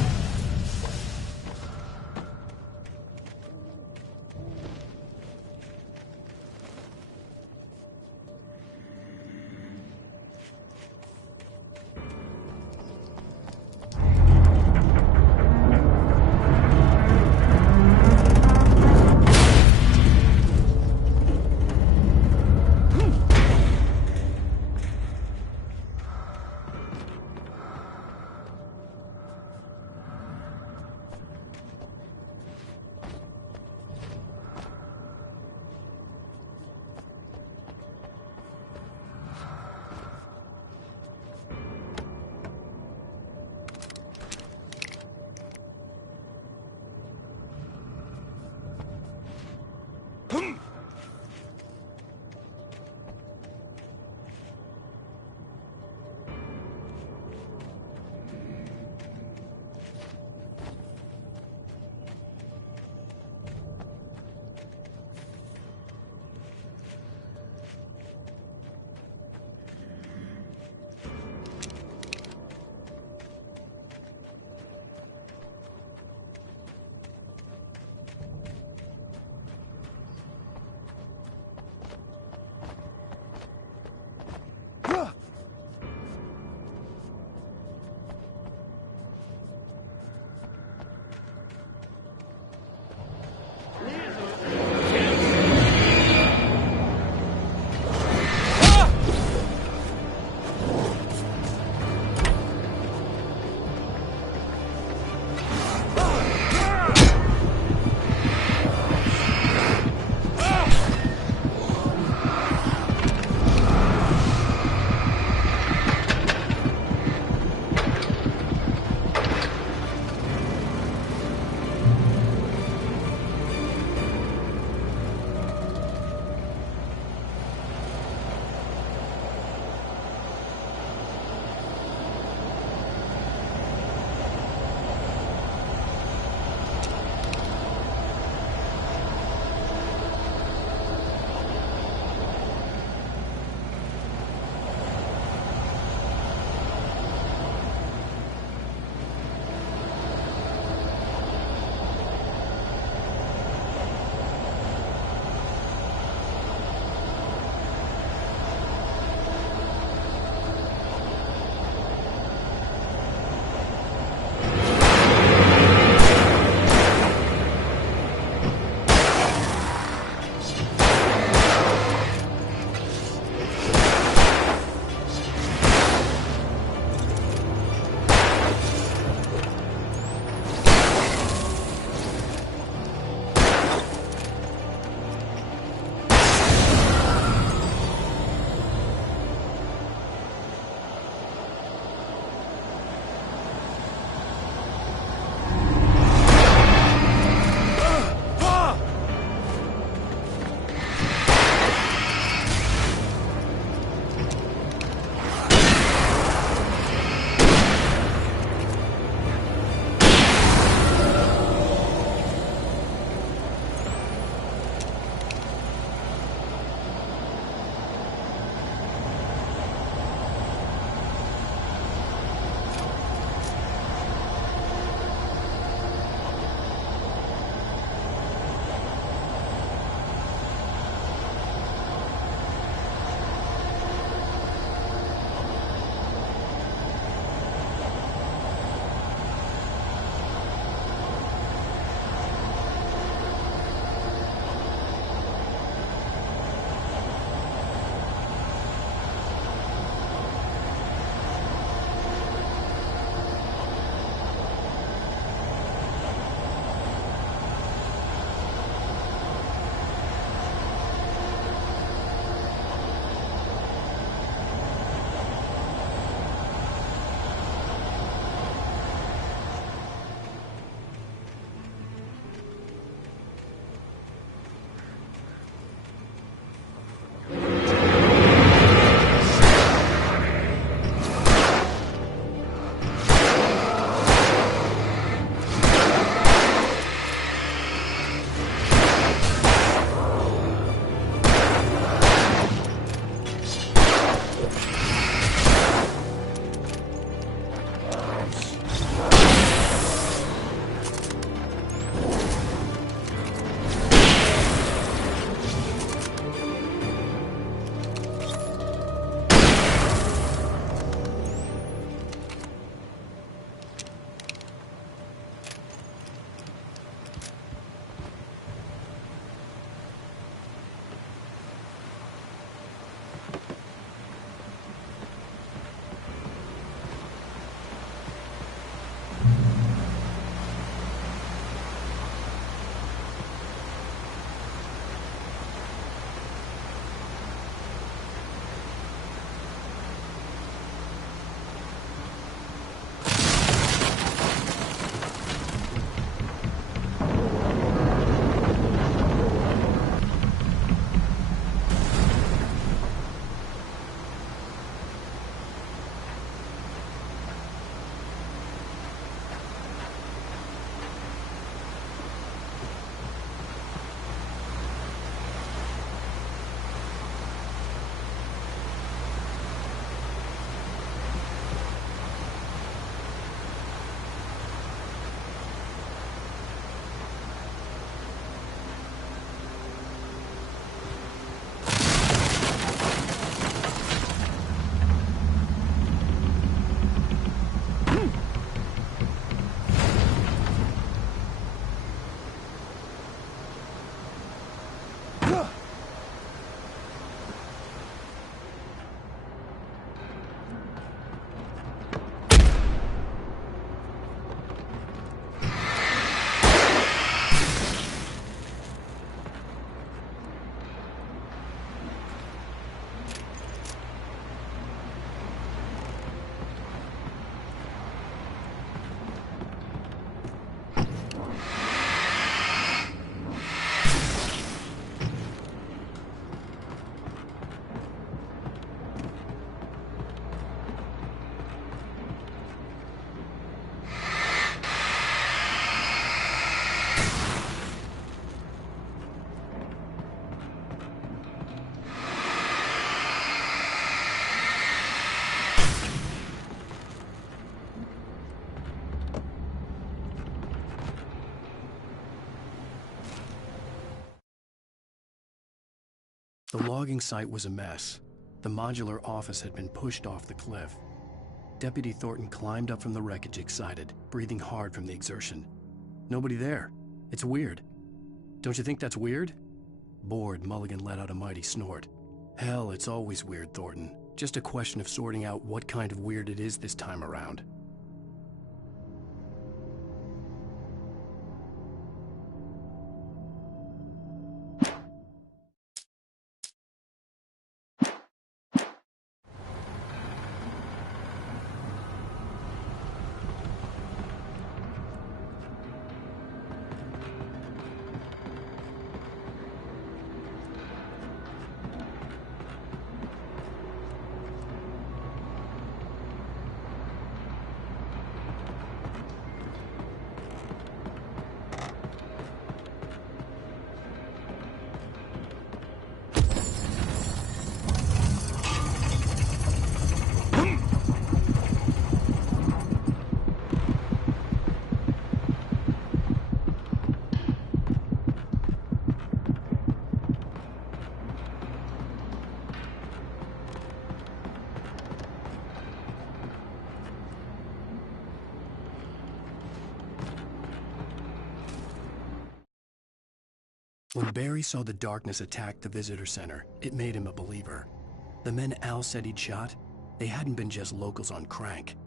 The logging site was a mess. The modular office had been pushed off the cliff. Deputy Thornton climbed up from the wreckage excited, breathing hard from the exertion. Nobody there. It's weird. Don't you think that's weird? Bored, Mulligan let out a mighty snort. Hell, it's always weird, Thornton. Just a question of sorting out what kind of weird it is this time around. When Barry saw the darkness attack the visitor center, it made him a believer. The men Al said he'd shot, they hadn't been just locals on crank.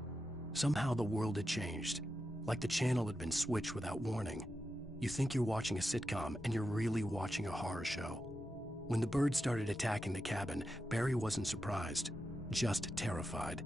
Somehow the world had changed, like the channel had been switched without warning. You think you're watching a sitcom, and you're really watching a horror show. When the birds started attacking the cabin, Barry wasn't surprised, just terrified.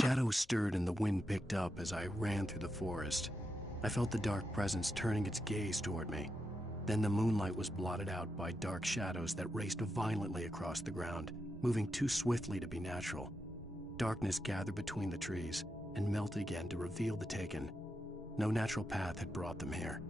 Shadows stirred and the wind picked up as I ran through the forest. I felt the dark presence turning its gaze toward me. Then the moonlight was blotted out by dark shadows that raced violently across the ground, moving too swiftly to be natural. Darkness gathered between the trees and melted again to reveal the Taken. No natural path had brought them here.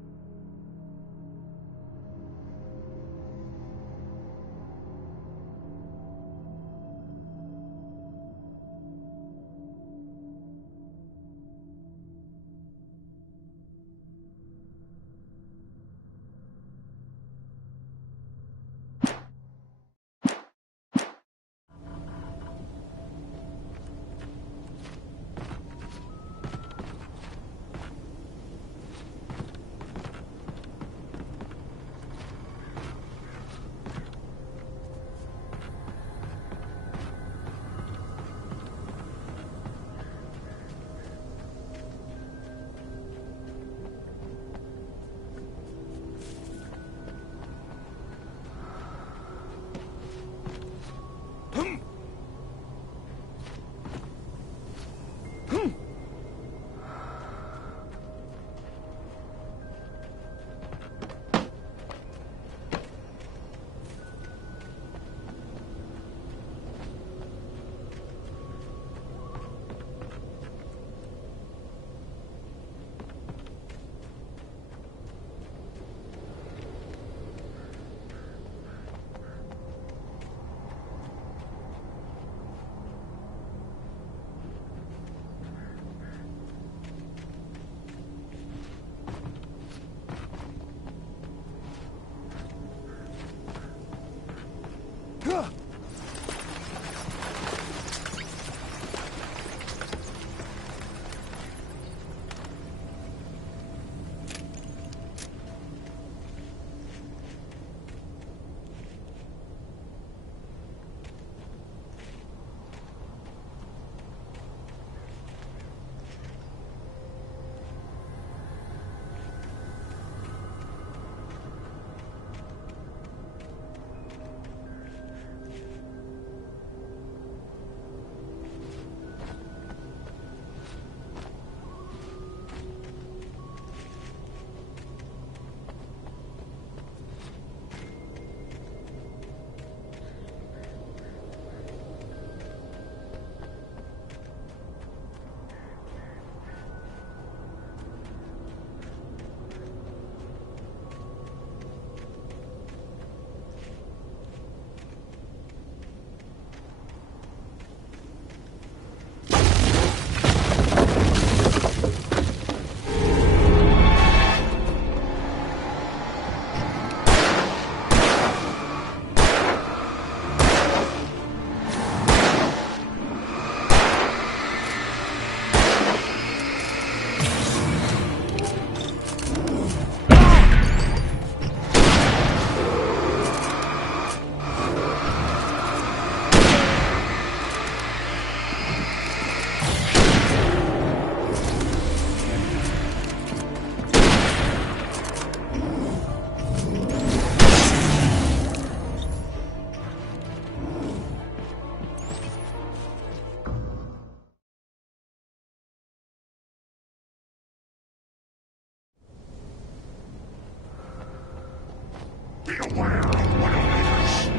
Beware of what awaits.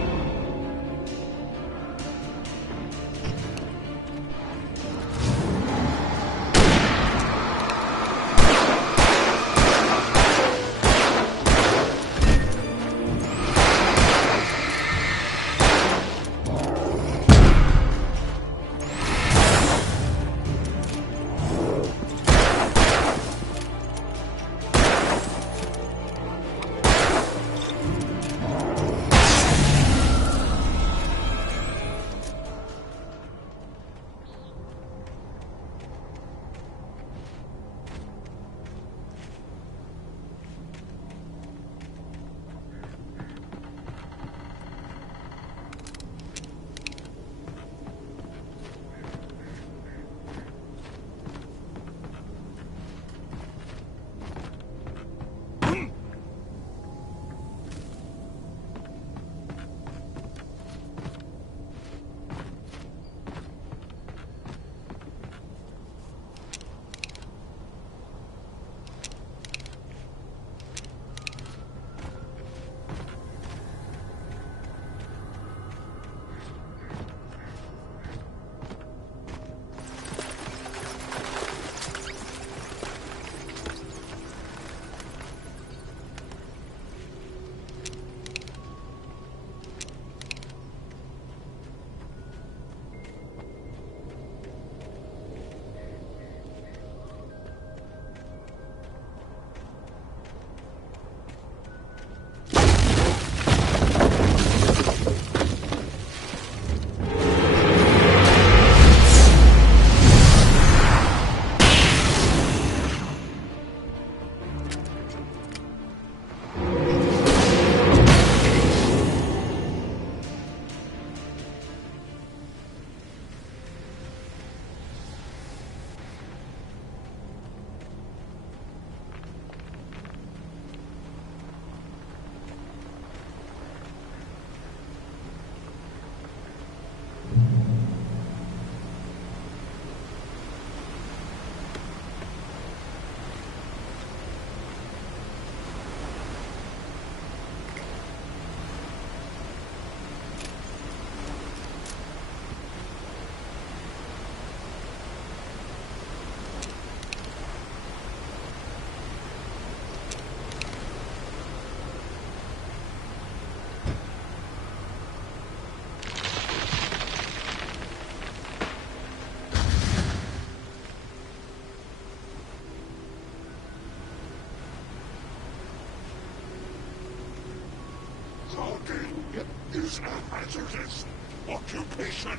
hazardous occupation.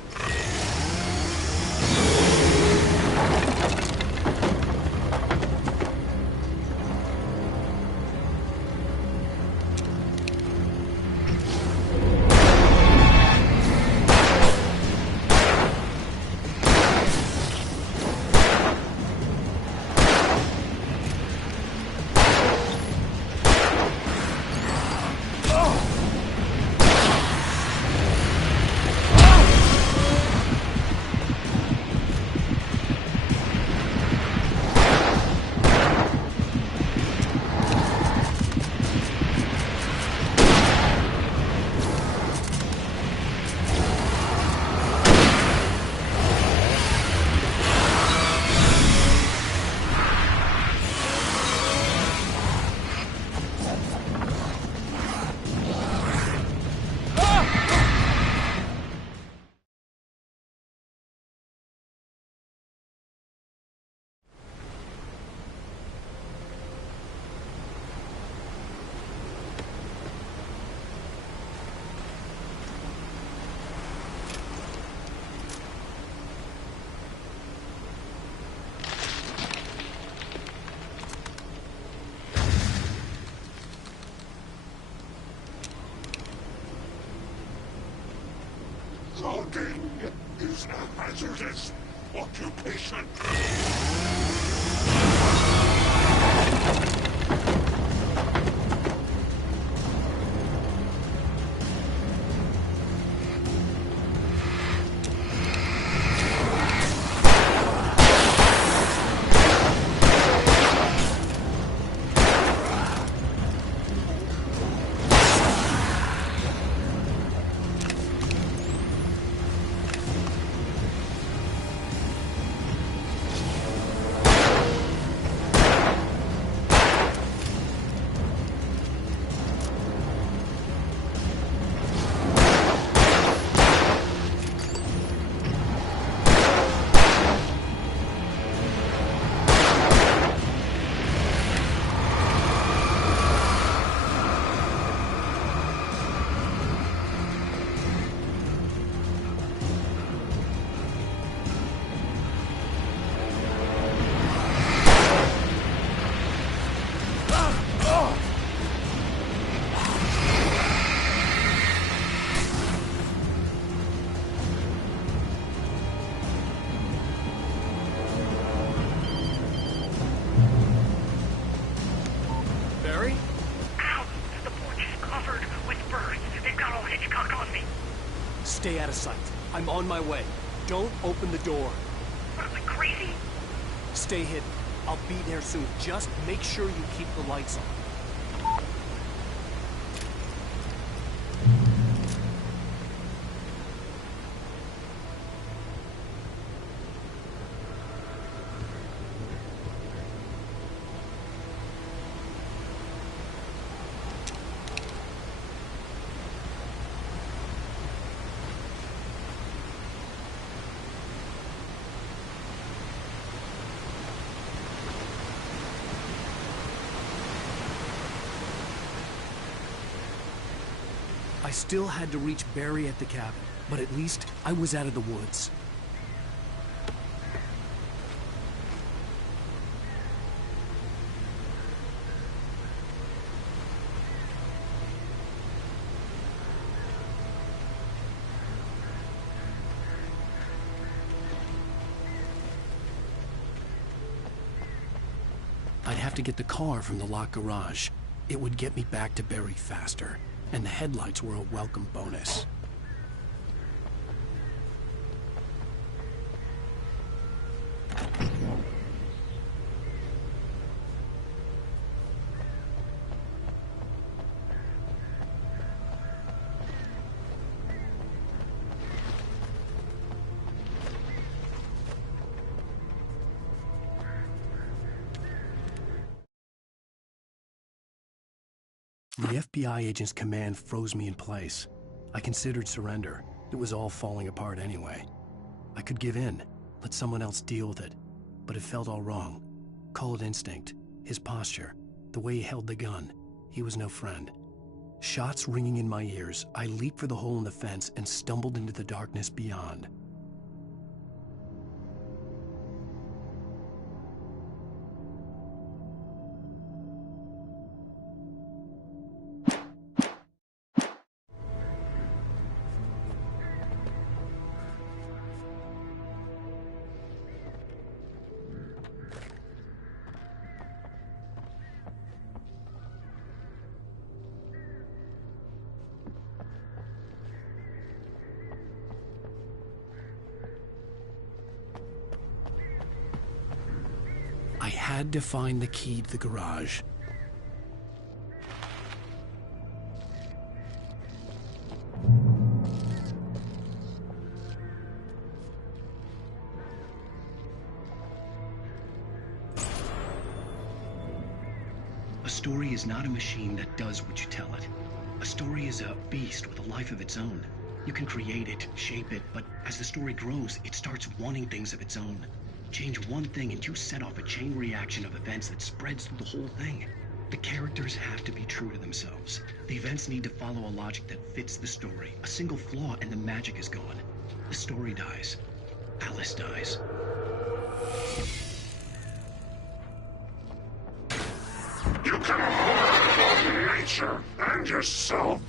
Logging is a hazardous occupation. Stay out of sight. I'm on my way. Don't open the door. What, am I crazy? Stay hidden. I'll be there soon. Just make sure you keep the lights on. I still had to reach Barry at the cabin, but at least I was out of the woods. I'd have to get the car from the locked garage. It would get me back to Barry faster. And the headlights were a welcome bonus. The FBI agent's command froze me in place. I considered surrender. It was all falling apart anyway. I could give in, let someone else deal with it. But it felt all wrong. Call it instinct, his posture, the way he held the gun. He was no friend. Shots ringing in my ears, I leaped for the hole in the fence and stumbled into the darkness beyond. I had to find the key to the garage. A story is not a machine that does what you tell it. A story is a beast with a life of its own. You can create it, shape it, but as the story grows, it starts wanting things of its own. Change one thing and you set off a chain reaction of events that spreads through the whole thing. The characters have to be true to themselves. The events need to follow a logic that fits the story. A single flaw and the magic is gone. The story dies. Alice dies. You can avoid nature and yourself.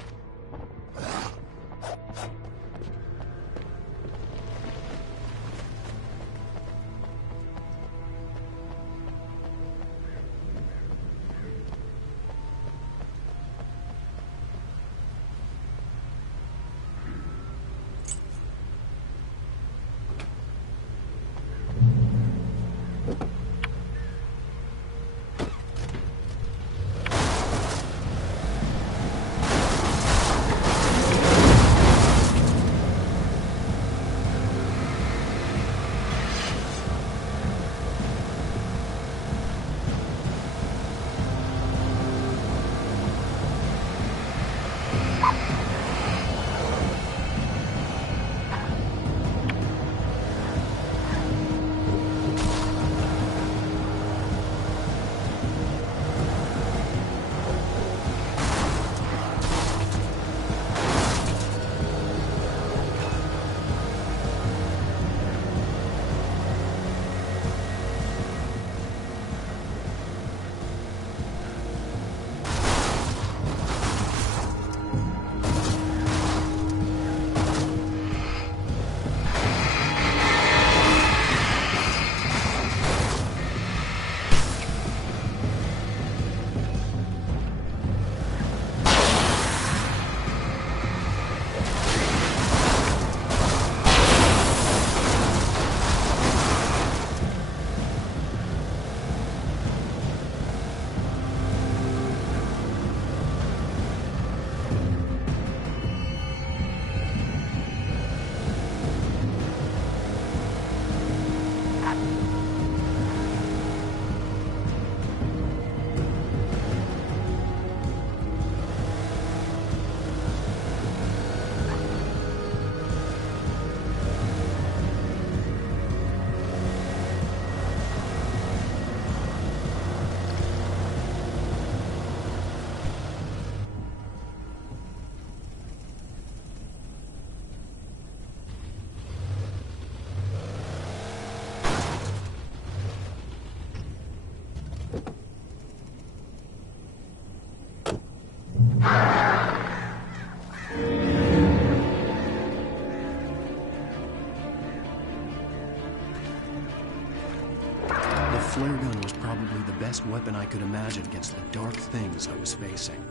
The flare gun was probably the best weapon I could imagine against the dark things I was facing.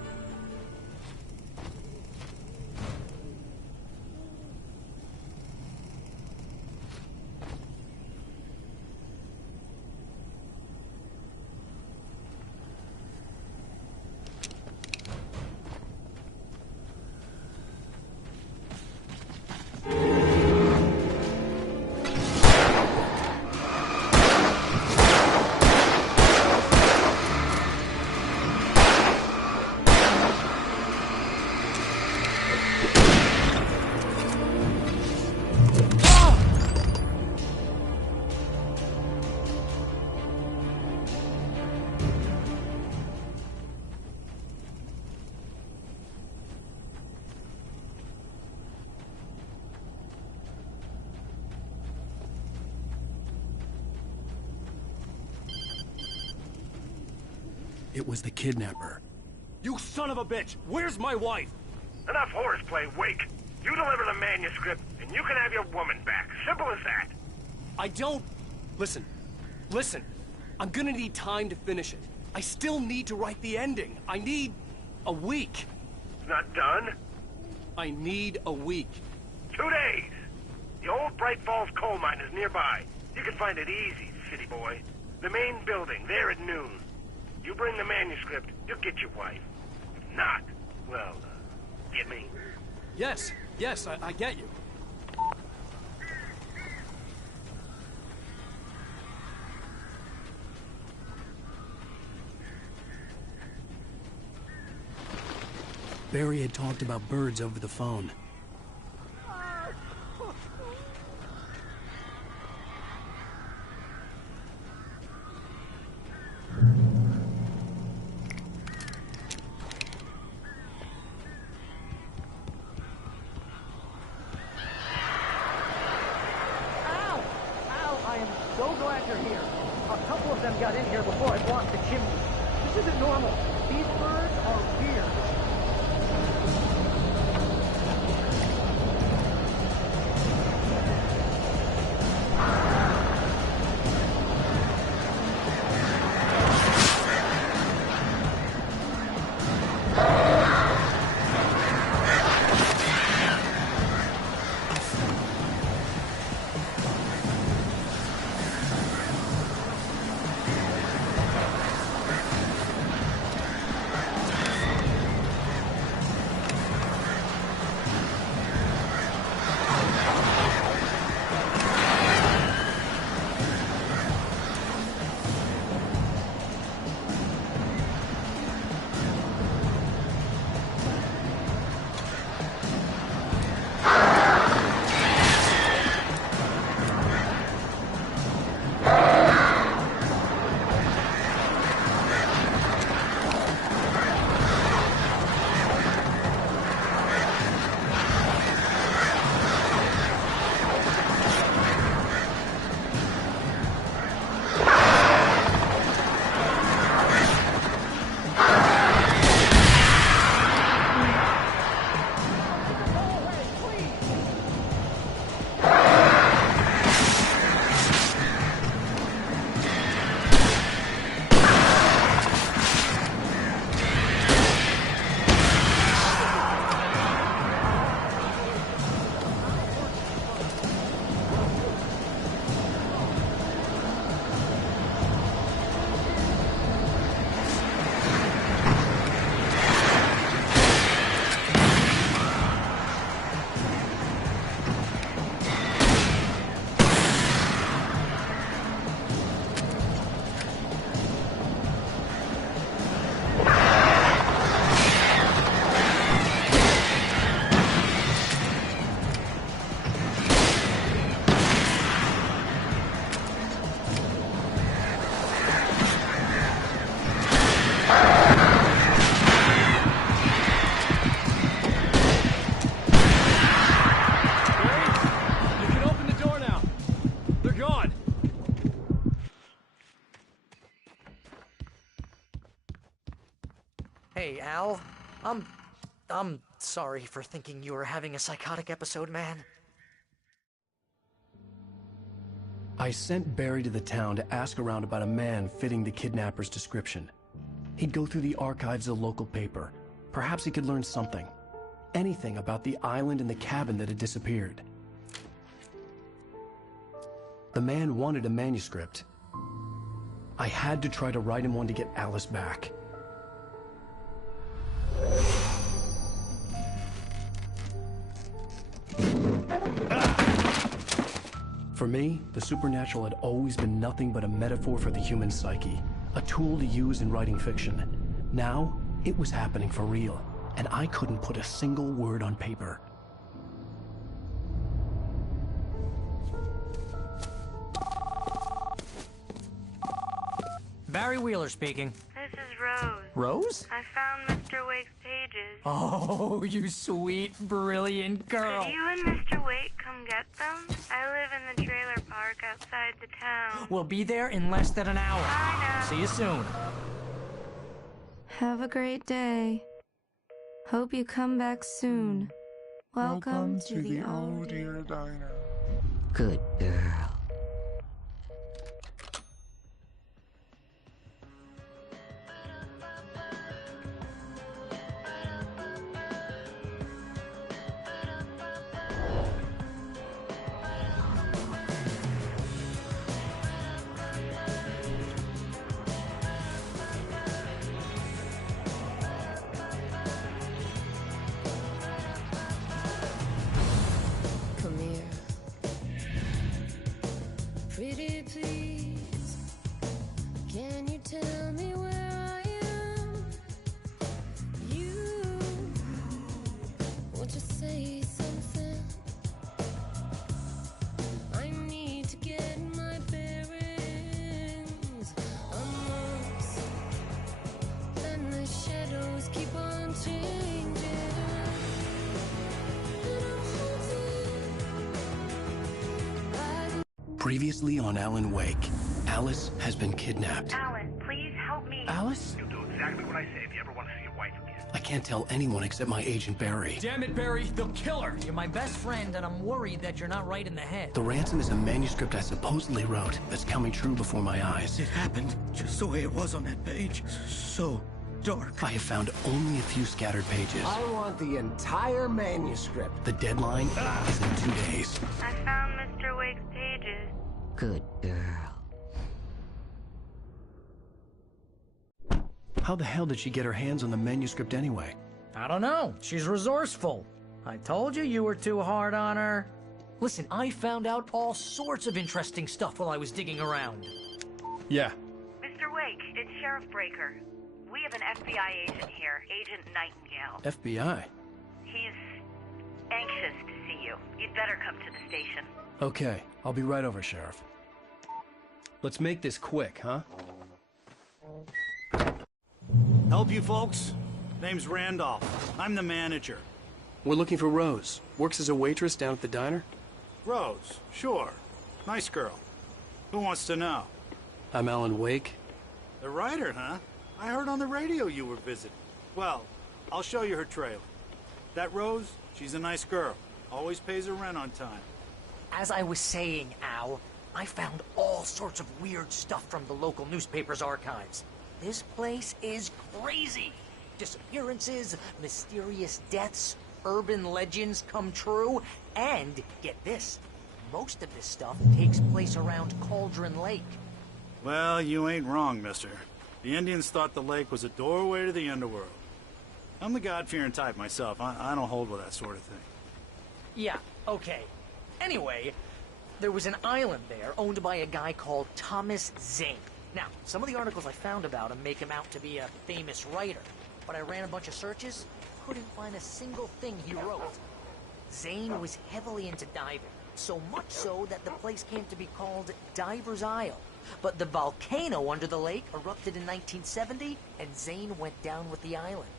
It was the kidnapper. You son of a bitch! Where's my wife? Enough horseplay, Wake. You deliver the manuscript, and you can have your woman back. Simple as that. I don't... Listen. I'm gonna need time to finish it. I still need to write the ending. I need a week. It's not done? I need a week. 2 days. The old Bright Falls coal mine is nearby. You can find it easy, city boy. The main building, there at noon. You bring the manuscript, you'll get your wife. If not, well, get me. Yes, I get you. Barry had talked about birds over the phone. I am so glad you're here. A couple of them got in here before I blocked the chimney. This isn't normal. These birds are weird. Hey, Al. I'm sorry for thinking you were having a psychotic episode, man. I sent Barry to the town to ask around about a man fitting the kidnapper's description. He'd go through the archives of the local paper. Perhaps he could learn something. Anything about the island and the cabin that had disappeared. The man wanted a manuscript. I had to try to write him one to get Alice back. For me, the supernatural had always been nothing but a metaphor for the human psyche, a tool to use in writing fiction. Now, it was happening for real, and I couldn't put a single word on paper. Barry Wheeler speaking. This is Rose. Rose? I found Mr. Wake's pages. Oh, you sweet, brilliant girl. Could you and Mr. Wake come get them? I live in the trailer park outside the town. We'll be there in less than an hour. I know. See you soon. Have a great day. Hope you come back soon. Welcome to the Oh Dear Diner. Good girl. Come here. Pretty please, can you tell me where I am? You, won't you say something? I need to get my bearings amongst, and the shadows keep on changing. Previously on Alan Wake, Alice has been kidnapped. Alan, please help me. Alice? You'll do exactly what I say if you ever want to see your wife again. I can't tell anyone except my agent Barry. Damn it, Barry, they'll kill her. You're my best friend, and I'm worried that you're not right in the head. The ransom is a manuscript I supposedly wrote that's coming true before my eyes. It happened just the way it was on that page. So dark. I have found only a few scattered pages. I want the entire manuscript. The deadline is in 2 days. I found Mr. Wake's pages. Good girl. How the hell did she get her hands on the manuscript anyway? I don't know. She's resourceful. I told you were too hard on her. Listen, I found out all sorts of interesting stuff while I was digging around. Yeah. Mr. Wake, it's Sheriff Breaker. We have an FBI agent here, Agent Nightingale. FBI? He's anxious to see you. You'd better come to the station. Okay, I'll be right over, Sheriff. Let's make this quick, huh? Help you folks? Name's Randolph. I'm the manager. We're looking for Rose. Works as a waitress down at the diner. Rose, sure. Nice girl. Who wants to know? I'm Alan Wake. The writer, huh? I heard on the radio you were visiting. Well, I'll show you her trailer. That Rose, she's a nice girl. Always pays her rent on time. As I was saying, Al, I found all sorts of weird stuff from the local newspaper's archives. This place is crazy. Disappearances, mysterious deaths, urban legends come true, and, get this, most of this stuff takes place around Cauldron Lake. Well, you ain't wrong, mister. The Indians thought the lake was a doorway to the underworld. I'm the God-fearing type myself. I don't hold with that sort of thing. Yeah, okay. Anyway, there was an island there owned by a guy called Thomas Zane. Now, some of the articles I found about him make him out to be a famous writer, but I ran a bunch of searches, couldn't find a single thing he wrote. Zane was heavily into diving, so much so that the place came to be called Diver's Isle. But the volcano under the lake erupted in 1970, and Zane went down with the island.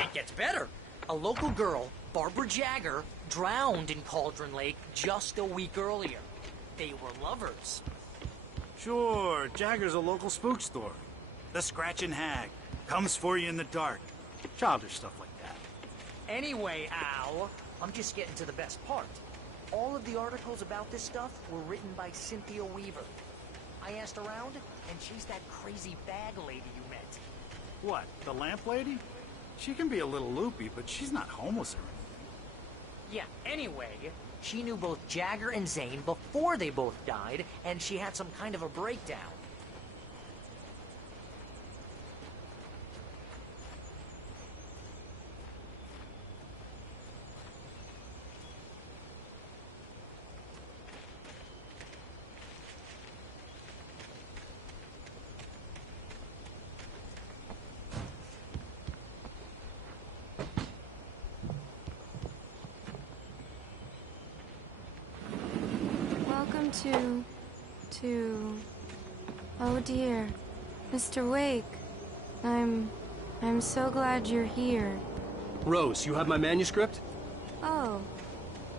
It gets better. A local girl, Barbara Jagger, drowned in Cauldron Lake just a week earlier. They were lovers. Sure, Jagger's a local spook store. The Scratching Hag. Comes for you in the dark. Childish stuff like that. Anyway, Al, I'm just getting to the best part. All of the articles about this stuff were written by Cynthia Weaver. I asked around, and she's that crazy bag lady you met. What, the lamp lady? She can be a little loopy, but she's not homeless or anything. Yeah, anyway, she knew both Jagger and Zane before they both died, and she had some kind of a breakdown. to... Oh dear. Mr. Wake. I'm so glad you're here. Rose, you have my manuscript? Oh.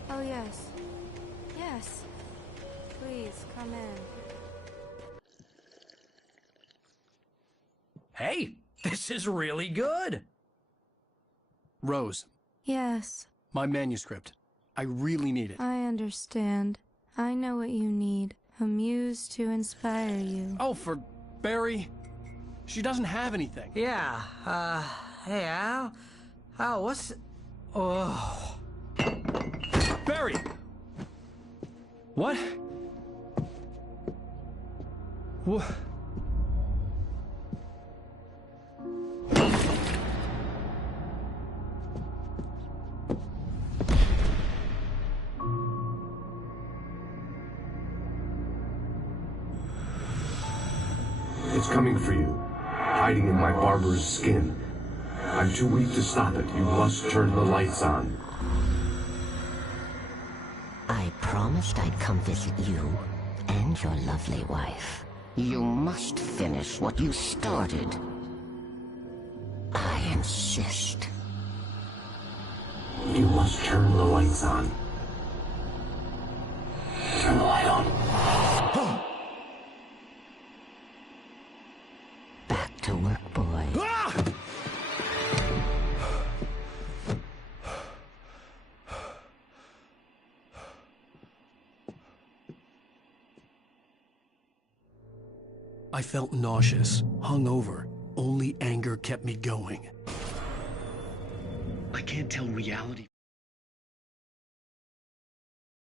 Oh, yes. Yes. Please, come in. Hey, this is really good. Rose, Yes, my manuscript. I really need it. I understand. I know what you need. A muse to inspire you. Oh, for Barry. She doesn't have anything. Yeah, hey, Al? Al, what's... Oh... Barry! What? What? It's coming for you, hiding in my barber's skin. I'm too weak to stop it. You must turn the lights on. I promised I'd come visit you and your lovely wife. You must finish what you started. I insist. You must turn the lights on. Turn the light on. Back to work, boy. I felt nauseous, hungover. Only anger kept me going. I can't tell reality